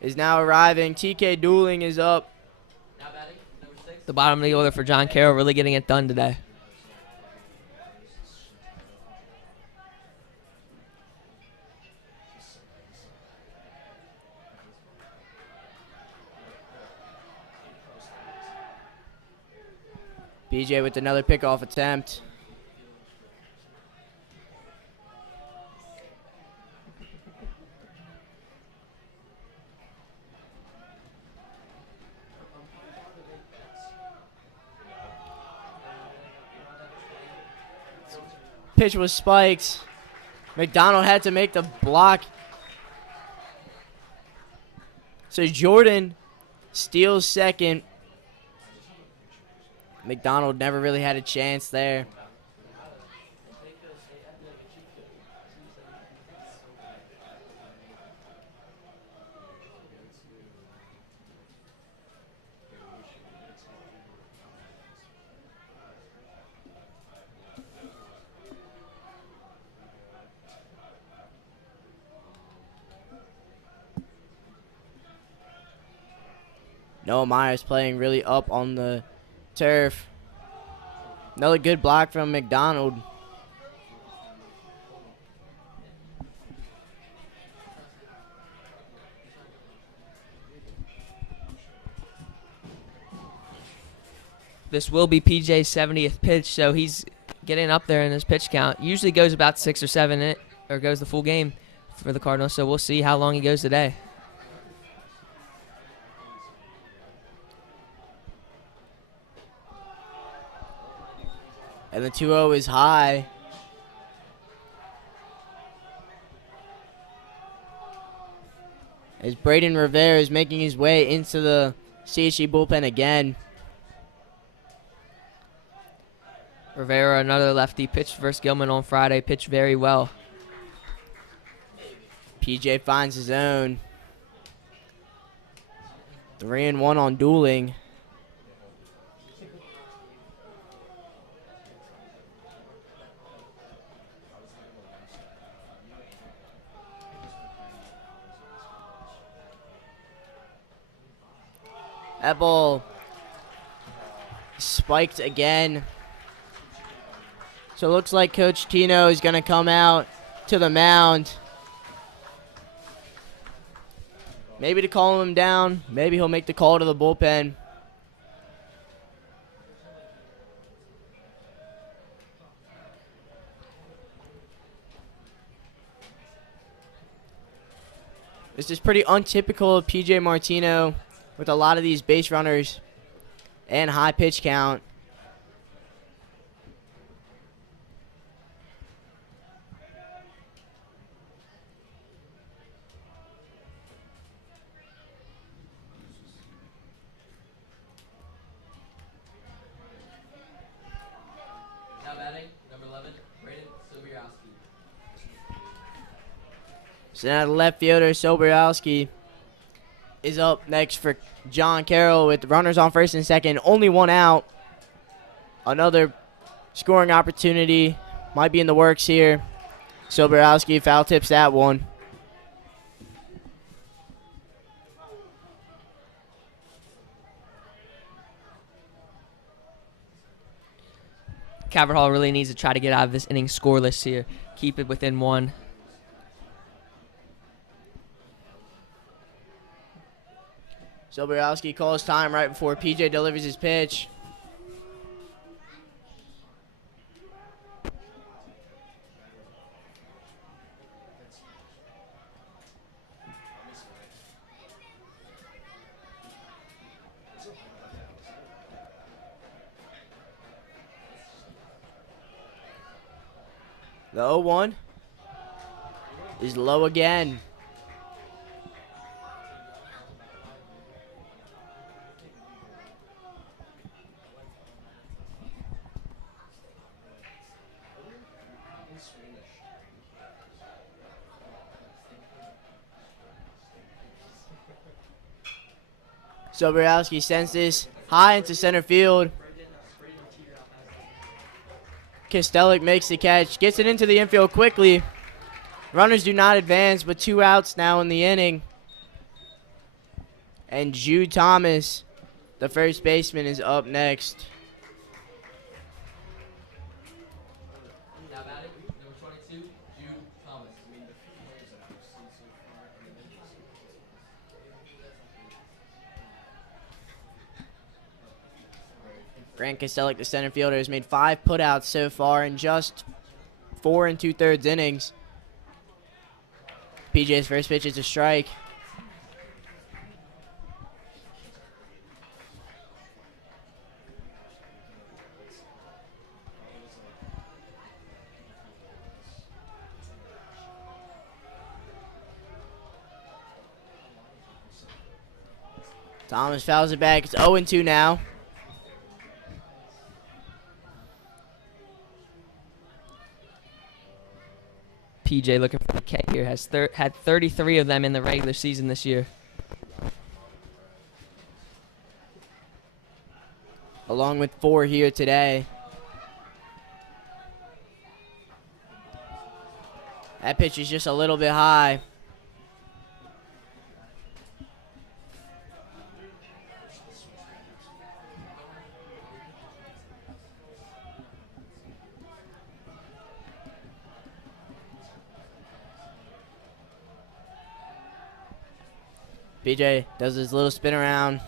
is now arriving. TK Dooling is up. The bottom of the order for John Carroll, really getting it done today. BJ with another pickoff attempt. Pitch was spiked. McDonald had to make the block. So Jordan steals second. McDonald never really had a chance there. Noah Myers playing really up on the turf. Another good block from McDonald. This will be PJ's 70th pitch, so he's getting up there in his pitch count. Usually goes about 6 or 7, or goes the full game for the Cardinals, so we'll see how long he goes today. And the 2-0 is high. As Braden Rivera is making his way into the CHE bullpen again. Rivera, another lefty, pitched versus Gilman on Friday, pitched very well. PJ finds his own. 3-1 on Dooling. That ball spiked again. So it looks like Coach Tino is going to come out to the mound. Maybe to calm him down. Maybe he'll make the call to the bullpen. This is pretty untypical of PJ Martino with a lot of these base runners and high pitch count. Now batting, number 11, Braden Sobiorowski. So now the left fielder, Sobiorowski, is up next for John Carroll with runners on first and second. Only one out. Another scoring opportunity might be in the works here. Sobiorowski foul tips that one. Carroll really needs to try to get out of this inning scoreless here. Keep it within 1. Sobiorowski calls time right before PJ delivers his pitch. The 0-1 is low again. Soborowski sends this high into center field. Kostelik makes the catch, gets it into the infield quickly. Runners do not advance, but 2 outs now in the inning. And Jude Thomas, the first baseman, is up next. Now batting, number 22, Jude Thomas. Grant Kostelik, the center fielder, has made 5 putouts so far in just 4 2/3 innings. PJ's first pitch is a strike. Thomas fouls it back. It's 0-2 now. PJ looking for the K here. Has had 33 of them in the regular season this year. Along with 4 here today. That pitch is just a little bit high. PJ does his little spin around,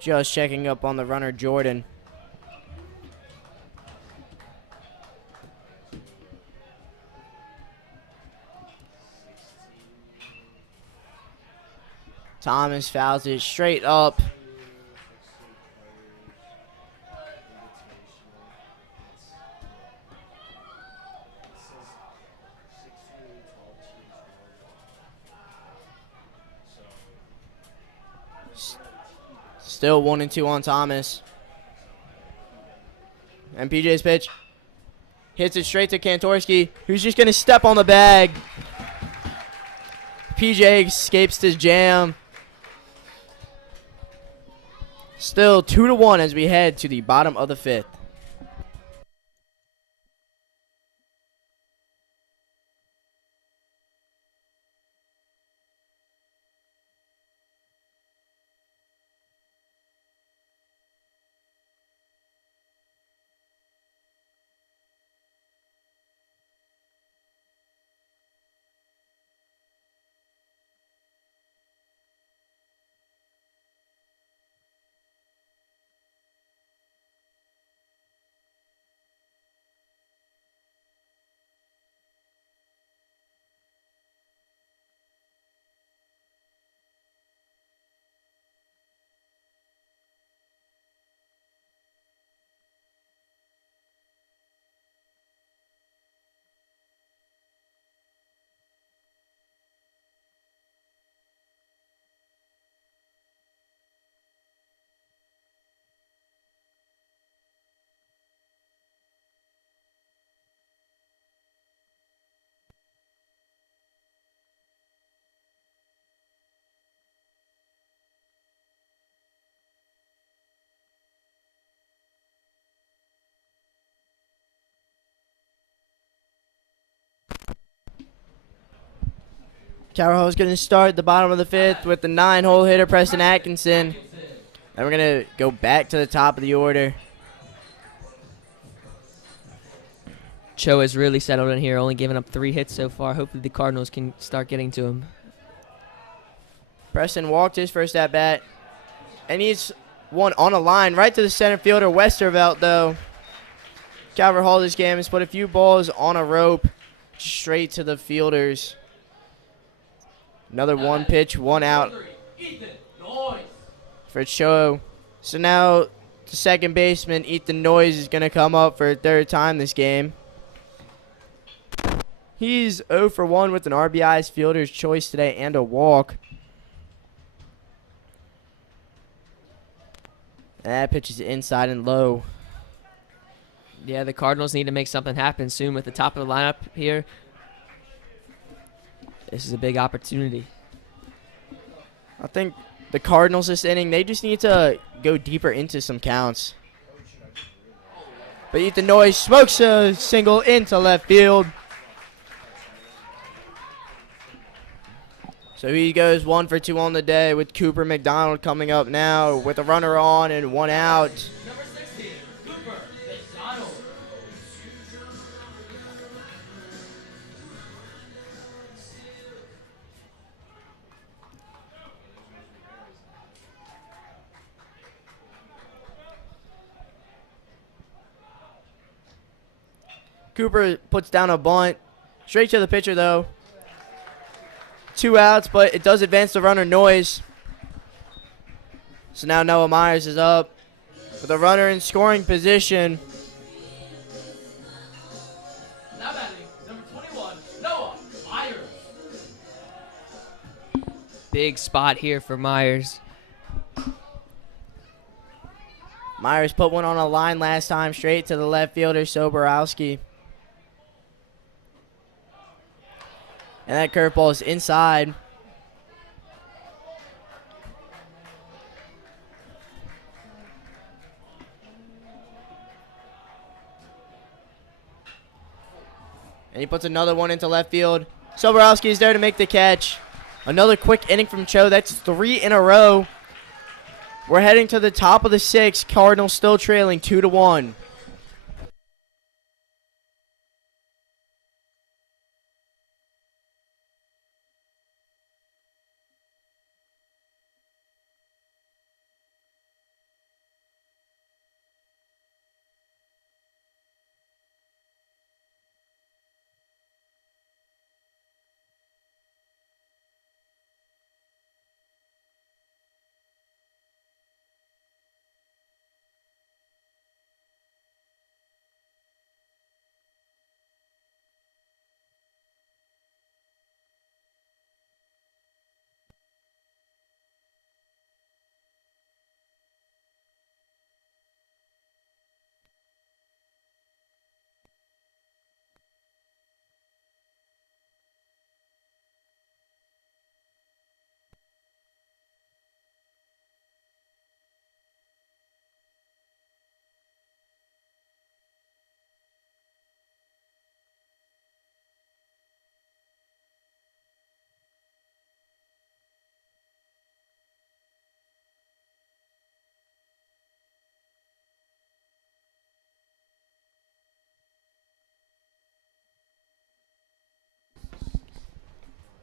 just checking up on the runner, Jordan. Thomas fouls it straight up. Still 1-2 on Thomas. And PJ's pitch hits it straight to Kantorski, who's just going to step on the bag. PJ escapes his jam. Still 2-1 as we head to the bottom of the 5th. Carroll is going to start the bottom of the 5th with the 9-hole hitter, Preston Atkinson. Then we're going to go back to the top of the order. Cho has really settled in here, only giving up 3 hits so far. Hopefully the Cardinals can start getting to him. Preston walked his first at-bat, and he's one on a line right to the center fielder, Westervelt, though. Calvert Hall this game has put a few balls on a rope straight to the fielders. Another 1 pitch, 1 out for Cho. So now the second baseman, Ethan Noyes, is going to come up for a 3rd time this game. He's 0 for 1 with an RBI's fielder's choice today and a walk. And that pitch is inside and low. Yeah, the Cardinals need to make something happen soon with the top of the lineup here. This is a big opportunity. I think the Cardinals this inning. They just need to go deeper into some counts. But Ethan Noyes smokes a single into left field. So he goes 1 for 2 on the day with Cooper McDonald coming up now with a runner on and 1 out. Number 16, Cooper McDonald. Cooper puts down a bunt. Straight to the pitcher, though. 2 outs, but it does advance the runner Noyes. So now Noah Myers is up with a runner in scoring position. Now batting, number 21, Noah Myers. Big spot here for Myers. Myers put one on a line last time, straight to the left fielder, Soborowski. And that curveball is inside. And he puts another one into left field. Soborowski is there to make the catch. Another quick inning from Cho. That's 3 in a row. We're heading to the top of the 6th. Cardinals still trailing 2-1.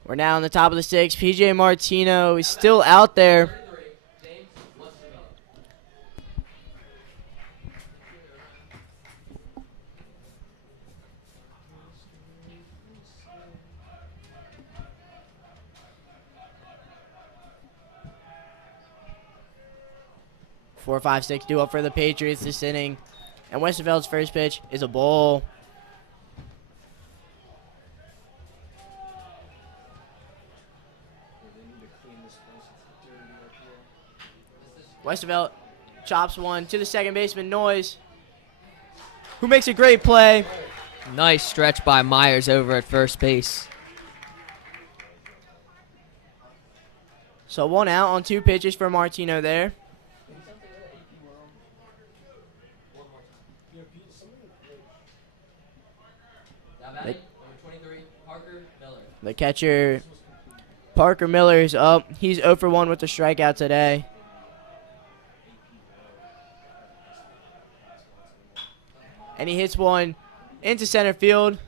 We're now on the top of the 6th. PJ Martino is still out there. 33, James Westerveld. 4-5-6 due up for the Patriots this inning. And Westerveld's first pitch is a ball. Westerveld chops one to the second baseman, Noyes, who makes a great play. Nice stretch by Myers over at first base. So 1 out on 2 pitches for Martino there. Now batting, number 23, Parker Miller. The catcher, Parker Miller, is up. He's 0 for 1 with the strikeout today. And he hits one into center field.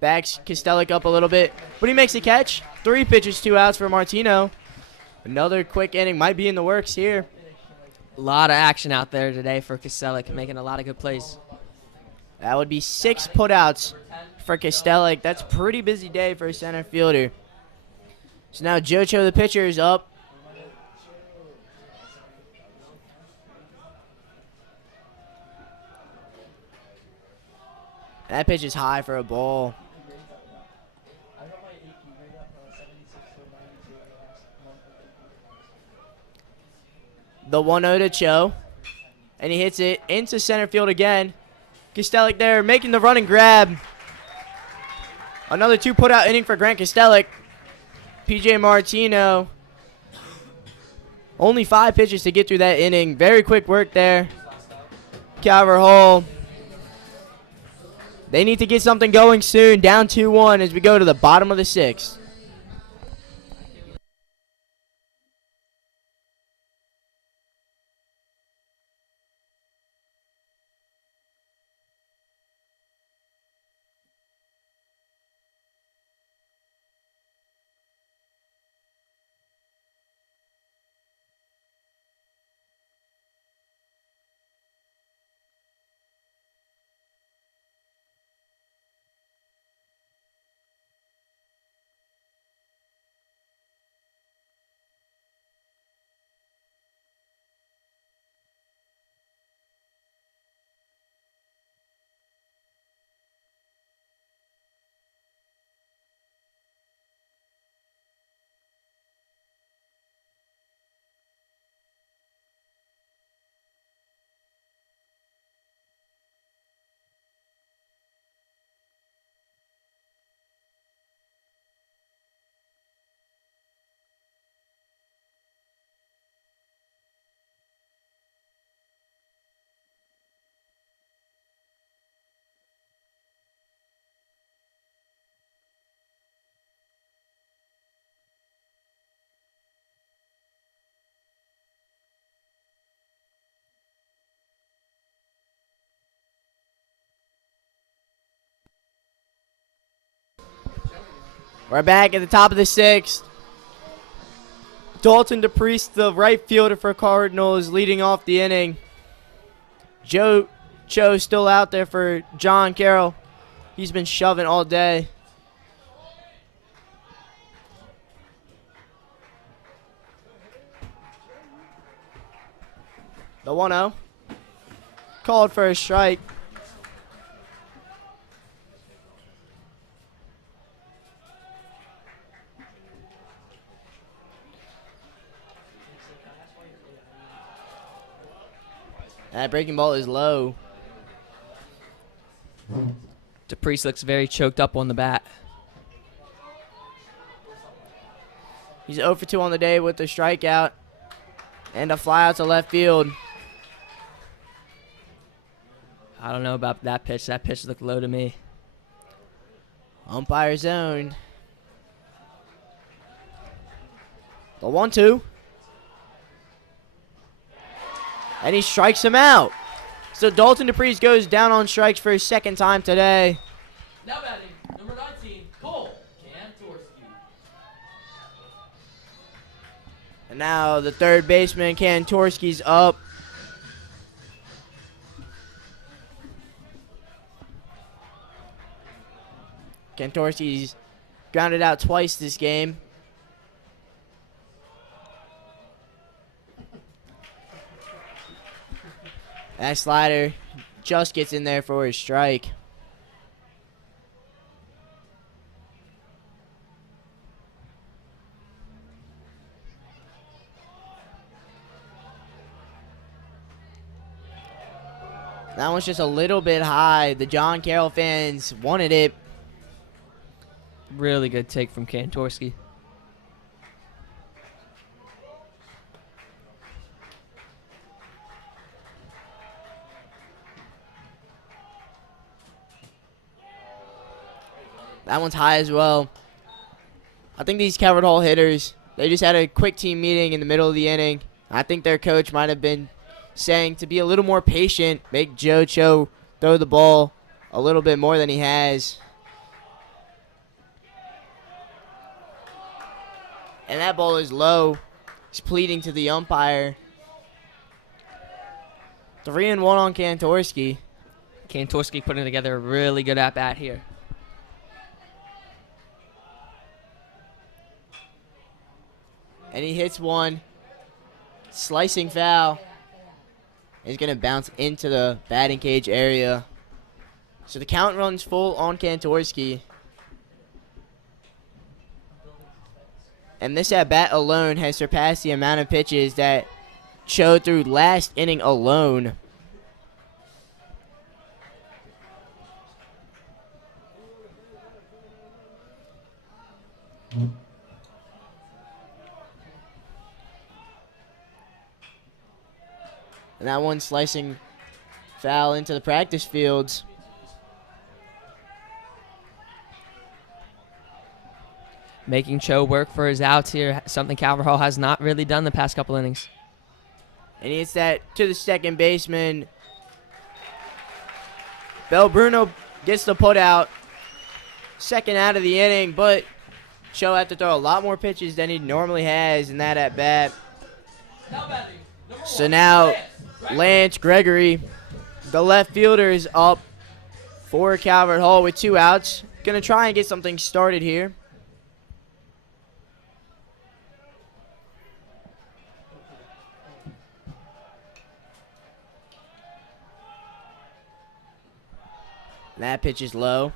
Backs Kostelic up a little bit. But he makes the catch. 3 pitches, 2 outs for Martino. Another quick inning might be in the works here. A lot of action out there today for Kostelic, making a lot of good plays. That would be 6 putouts for Kostelic. That's a pretty busy day for a center fielder. So now Jocho, the pitcher, is up. That pitch is high for a ball. The 1-0 to Cho. And he hits it into center field again. Kostelic there making the run and grab. Another 2 putout inning for Grant Kostelic. PJ Martino Only 5 pitches to get through that inning. Very quick work there. Carroll. They need to get something going soon. Down 2-1 as we go to the bottom of the 6th. We're back at the top of the 6th. Dalton DePriest, the right fielder for Cardinals, leading off the inning. Joe Cho still out there for John Carroll. He's been shoving all day. The 1-0. Called for a strike. That breaking ball is low. DePriest looks very choked up on the bat. He's 0 for 2 on the day with a strikeout and a fly out to left field. I don't know about that pitch. That pitch looked low to me. Umpire zone. The 1-2. And he strikes him out. So Dalton DePriest goes down on strikes for his second time today. Now batting, number 19, Cole Kantorski. And now the third baseman, Kantorski's up. Kantorski's grounded out twice this game. That slider just gets in there for his strike. That one's just a little bit high. The John Carroll fans wanted it. Really good take from Kantorski. That one's high as well. I think these Carroll hitters, they just had a quick team meeting in the middle of the inning. I think their coach might have been saying to be a little more patient, make Joe Cho throw the ball a little bit more than he has. And that ball is low. He's pleading to the umpire. 3-1 on Kantorski. Kantorski putting together a really good at-bat here. And he hits one. Slicing foul. He's going to bounce into the batting cage area. So the count runs full on Kantorski. And this at-bat alone has surpassed the amount of pitches that Cho threw last inning alone. And that one slicing foul into the practice fields. Making Cho work for his outs here, something Calvert Hall has not really done the past couple innings. And he hits that to the second baseman. Bel Bruno gets the put out. Second out of the inning, but Cho had to throw a lot more pitches than he normally has in that at bat. So now Lance Gregory, the left fielder, is up for Calvert Hall with 2 outs. Gonna try and get something started here. That pitch is low.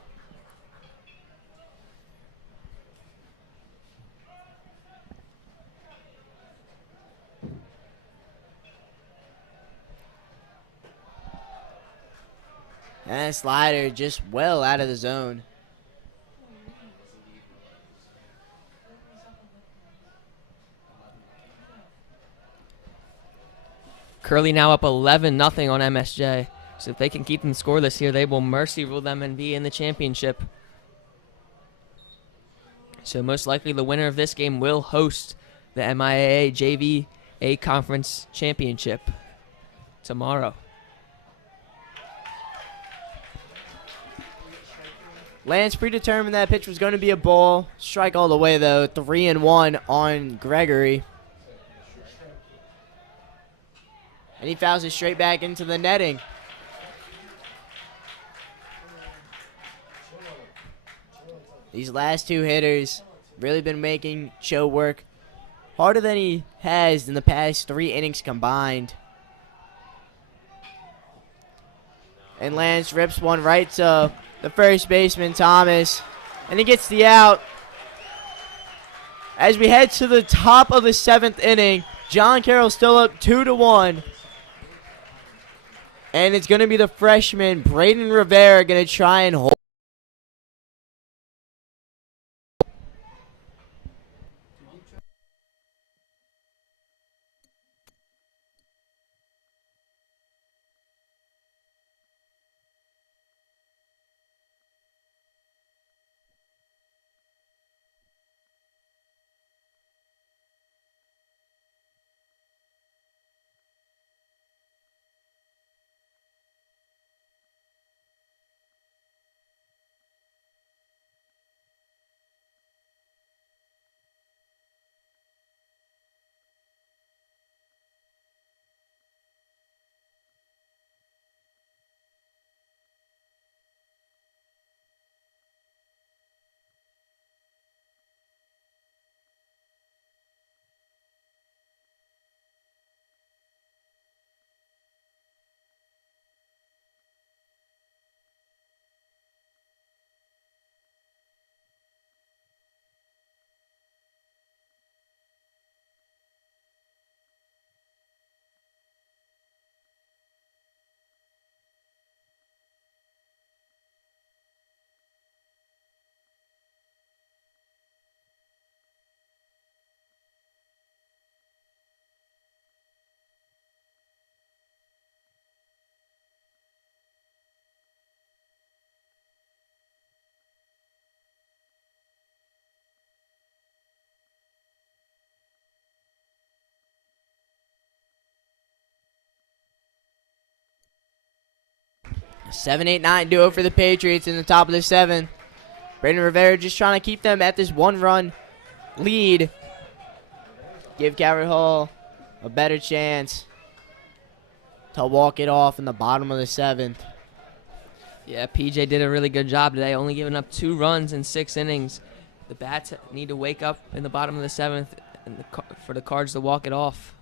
And that slider just well out of the zone. Curly now up 11-0 on MSJ. So if they can keep them scoreless here, they will mercy rule them and be in the championship. So most likely the winner of this game will host the MIAA JVA Conference Championship tomorrow. Lance predetermined that pitch was going to be a ball. Strike all the way, though. 3-1 on Gregory. And he fouls it straight back into the netting. These last 2 hitters really been making Cho work harder than he has in the past 3 innings combined. And Lance rips one right to the first baseman, Thomas. And he gets the out. As we head to the top of the 7th inning, John Carroll still up 2-1. And it's going to be the freshman, Braden Rivera, going to try and hold. A 7-8-9 duo for the Patriots in the top of the 7th. Braden Rivera just trying to keep them at this 1-run lead. Give Calvert Hall a better chance to walk it off in the bottom of the 7th. Yeah, PJ did a really good job today, only giving up 2 runs in 6 innings. The Bats need to wake up in the bottom of the 7th and for the Cards to walk it off.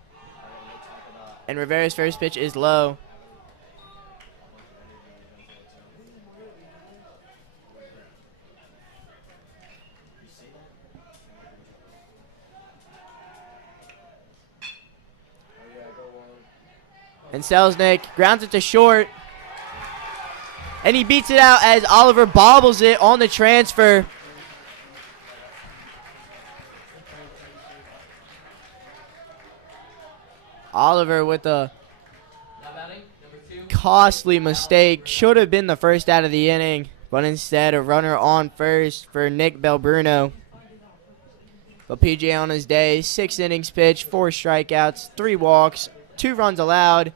And Rivera's first pitch is low. And Selznick grounds it to short. And he beats it out as Oliver bobbles it on the transfer. Oliver with a costly mistake. Should have been the first out of the inning, but instead a runner on first for Nick Belbruno. But PJ on his day, 6 innings pitched, 4 strikeouts, 3 walks, 2 runs allowed.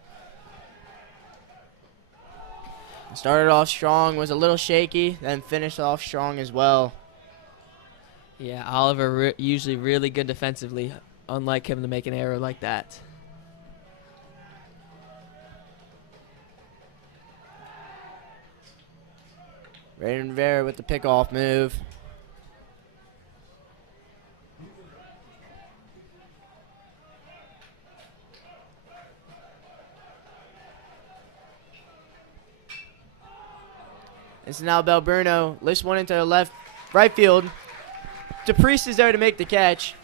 Started off strong, was a little shaky, then finished off strong as well. Yeah, Oliver usually really good defensively, unlike him to make an error like that. Raiden Rivera with the pickoff move. This is now Belbruno. Lifts one into the right field. DePriest is there to make the catch.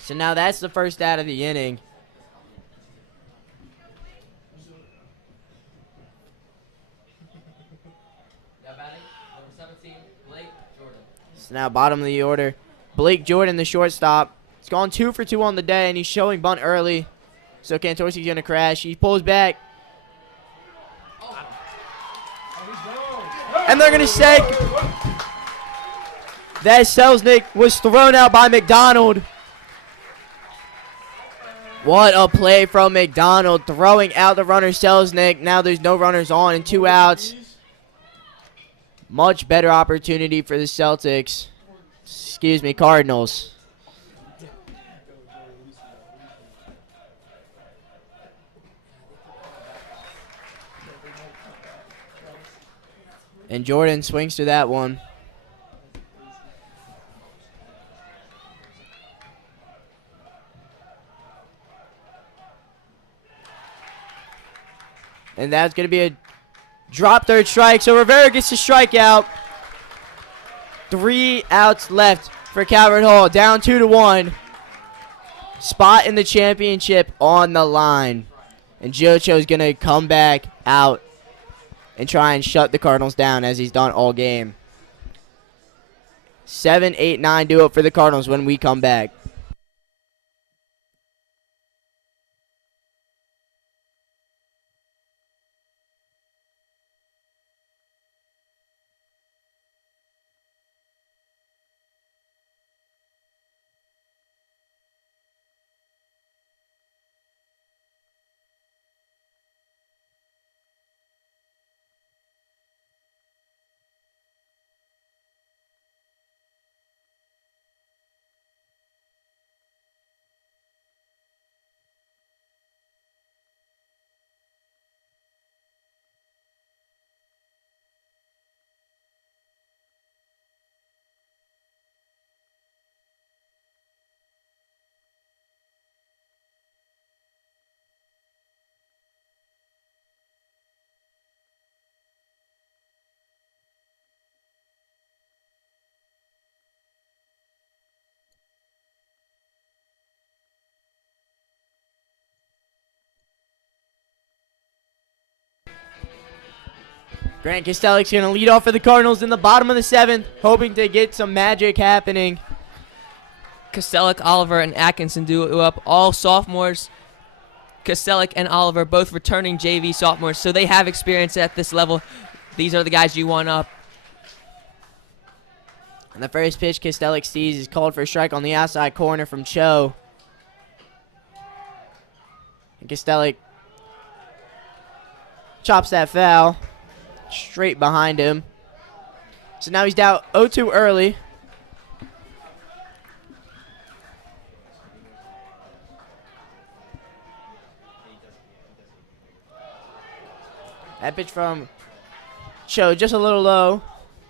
So now that's the first out of the inning. So now bottom of the order, Blake Jordan, the shortstop. It's gone 2 for 2 on the day, and he's showing bunt early. So Cantorsi's going to crash. He pulls back. And they're going to say that Selznick was thrown out by McDonald. What a play from McDonald, throwing out the runner Selznick. Now there's no runners on and 2 outs. Much better opportunity for the Celtics. Excuse me, Cardinals. And Jordan swings to that one. And that's going to be a drop third strike. So Rivera gets the strikeout. 3 outs left for Calvert Hall. Down 2-1. Spot in the championship on the line. And Jocho's going to come back out and try and shut the Cardinals down as he's done all game. 7-8-9 do it for the Cardinals when we come back. Grant Kostelik's going to lead off for the Cardinals in the bottom of the 7th, hoping to get some magic happening. Kostelik, Oliver, and Atkinson do it up. All sophomores. Kostelik and Oliver both returning JV sophomores, so they have experience at this level. These are the guys you want up. And the first pitch Kostelik sees is called for a strike on the outside corner from Cho. And Kostelik chops that foul straight behind him. So now he's down 0-2 early. That pitch from Cho just a little low.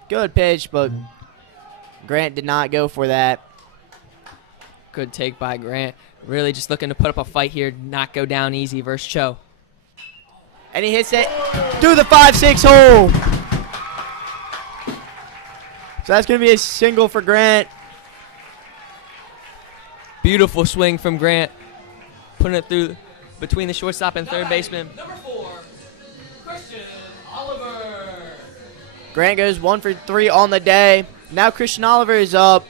Good pitch, but Grant did not go for that. Good take by Grant. Really just looking to put up a fight here, not go down easy versus Cho. And he hits it through the 5-6 hole. So that's going to be a single for Grant. Beautiful swing from Grant. Putting it through between the shortstop and third baseman. Number 4, Christian Oliver. Grant goes 1 for 3 on the day. Now Christian Oliver is up.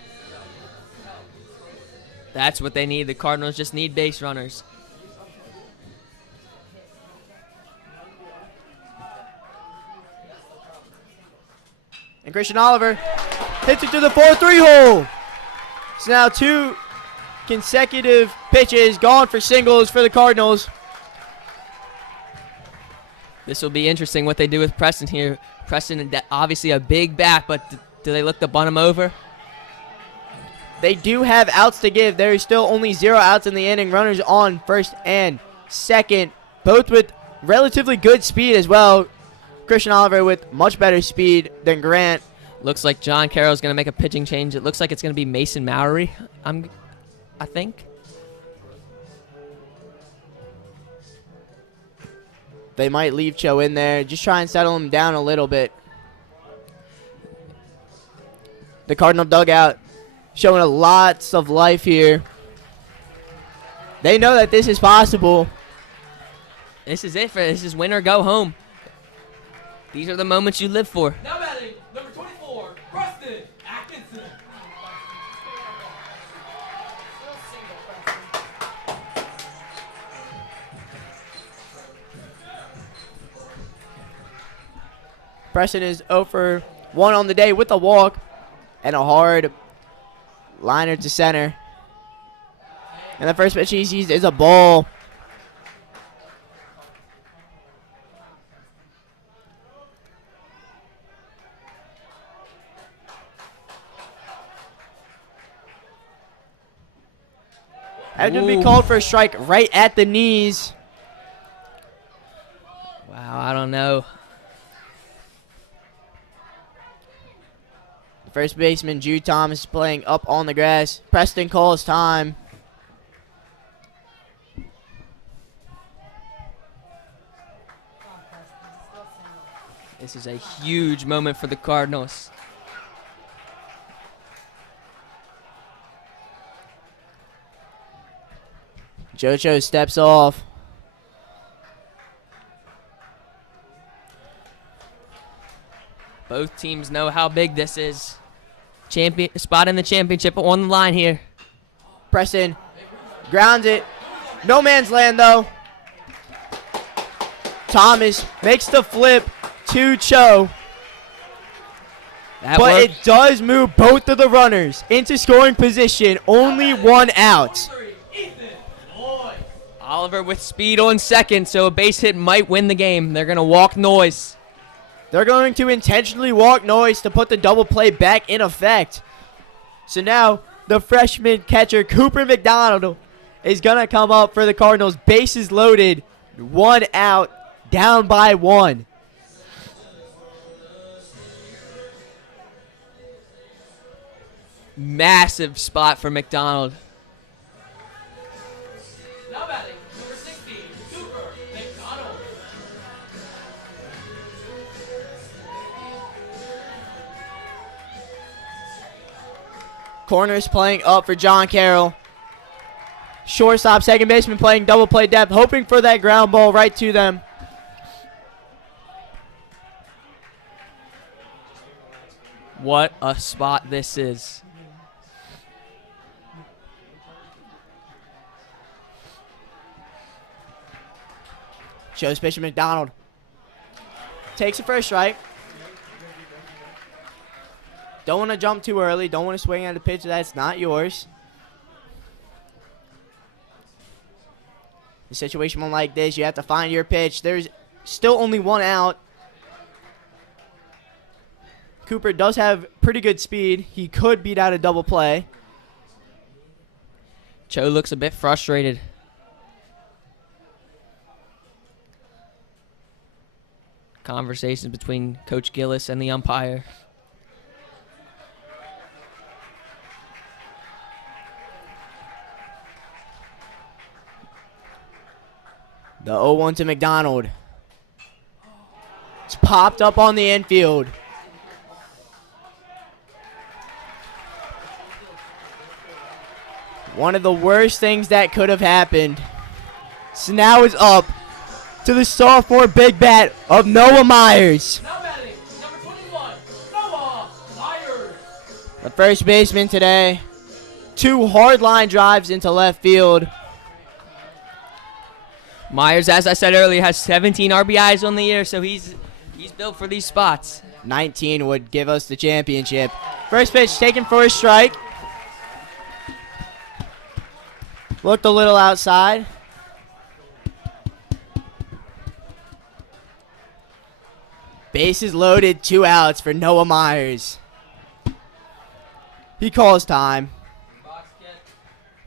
That's what they need. The Cardinals just need base runners. And Christian Oliver hits it to the 4-3 hole. So now 2 consecutive pitches gone for singles for the Cardinals. This will be interesting what they do with Preston here. Preston, obviously a big bat, but do they look to bunt him over? They do have outs to give. There is still only 0 outs in the inning. Runners on first and second, both with relatively good speed as well. Christian Oliver with much better speed than Grant. Looks like John Carroll is going to make a pitching change. It looks like it's going to be Mason Mowry, I think. They might leave Cho in there. Just try and settle him down a little bit. The Cardinal dugout showing lots of life here. They know that this is possible. This is it. This is win or go home. These are the moments you live for. Now batting, number 24, Preston Atkinson. Preston is 0 for 1 on the day with a walk and a hard liner to center. And the first pitch he sees is a ball. Had to be called for a strike right at the knees. Wow, I don't know. First baseman Jude Thomas is playing up on the grass. Preston calls time. This is a huge moment for the Cardinals. JoJo steps off. Both teams know how big this is. Spot in the championship on the line here. Preston grounds it. No man's land though. Thomas makes the flip to Cho. That but works. it does move both of the runners into scoring position. Only 1 out. Oliver with speed on second, so a base hit might win the game. They're going to walk Noyes. They're going to intentionally walk Noyes to put the double play back in effect. So now the freshman catcher Cooper McDonald is going to come up for the Cardinals. Bases loaded, 1 out, down by 1. Massive spot for McDonald. Now batting, number 16, Cooper McDonald. Corners playing up for John Carroll. Shortstop, second baseman playing double play depth, hoping for that ground ball right to them. What a spot this is. Shows pitcher McDonald. Takes it for a strike. Don't want to jump too early. Don't want to swing at a pitch that's not yours. In a situation like this, you have to find your pitch. There's still only 1 out. Cooper does have pretty good speed. He could beat out a double play. Cho looks a bit frustrated. Conversations between Coach Gillis and the umpire. The 0-1 to McDonald. It's popped up on the infield. One of the worst things that could have happened. So now it's up to the sophomore big bat of Noah Myers. Now batting, number 21, Noah Myers. The first baseman today. 2 hard line drives into left field. Myers, as I said earlier, has 17 RBIs on the year, so he's built for these spots. 19 would give us the championship. First pitch taken for a strike. Looked a little outside. Bases loaded, 2 outs for Noah Myers. He calls time.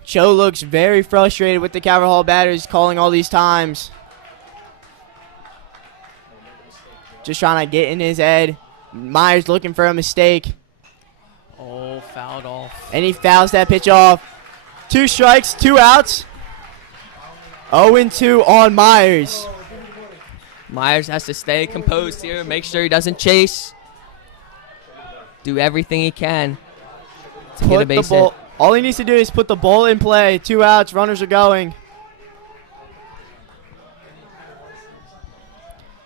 Cho looks very frustrated with the Calvert Hall batters calling all these times. Just trying to get in his head. Myers looking for a mistake. Oh, fouled off. And he fouls that pitch off. 2 strikes, 2 outs. 0-2 on Myers. Myers has to stay composed here, make sure he doesn't chase. Do everything he can to get a base hit. All he needs to do is put the ball in play. 2 outs, runners are going.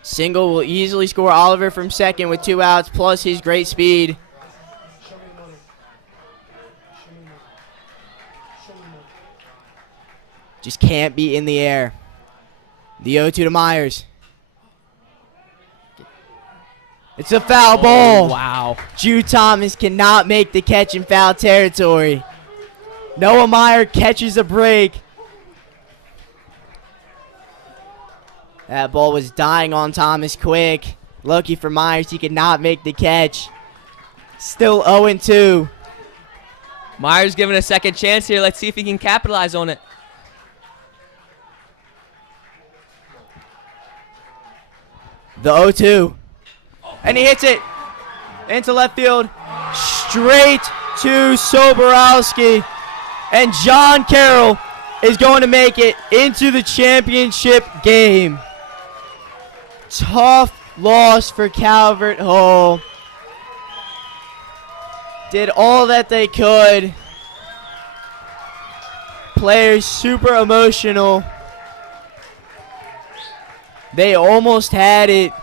Single will easily score Oliver from second with 2 outs plus his great speed. Just can't be in the air. The 0-2 to Myers. It's a foul ball. Wow. Jude Thomas cannot make the catch in foul territory. Noah Meyer catches a break. That ball was dying on Thomas quick. Lucky for Myers, he could not make the catch. Still 0-2. Myers given a second chance here. Let's see if he can capitalize on it. The 0-2. And he hits it into left field. Straight to Soborowski. And John Carroll is going to make it into the championship game. Tough loss for Calvert Hall. Did all that they could. Players super emotional. They almost had it.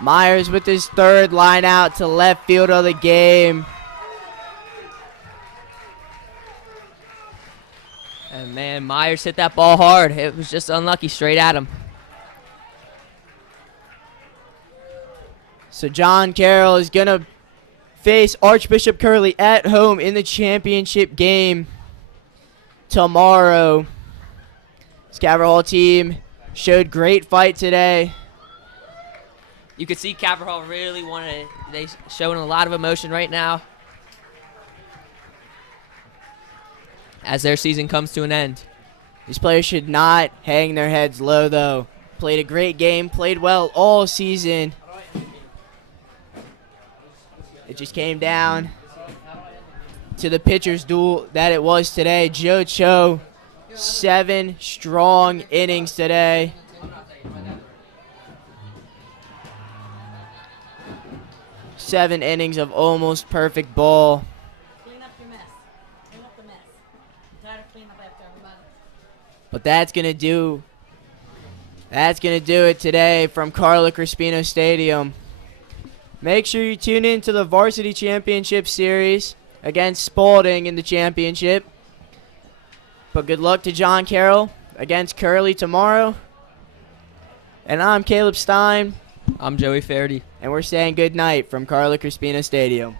Myers with his 3rd line out to left field of the game. And man, Myers hit that ball hard. It was just unlucky, straight at him. So John Carroll is going to face Archbishop Curley at home in the championship game tomorrow. This Calvert Hall team showed great fight today. You could see Calvert Hall really wanted it. They showing a lot of emotion right now as their season comes to an end. These players should not hang their heads low, though. Played a great game, played well all season. It just came down to the pitcher's duel that it was today. Joe Cho, 7 strong innings today. Seven innings of almost perfect ball. Clean up your mess. Clean up the mess. I'm tired of cleaning up after everybody. But that's gonna do it today from Carlo Crispino Stadium. Make sure you tune in to the Varsity Championship Series against Spalding in the championship. But good luck to John Carroll against Curley tomorrow. And I'm Caleb Stein. I'm Joey Faraday. And we're saying good night from Carlo Crispino Stadium.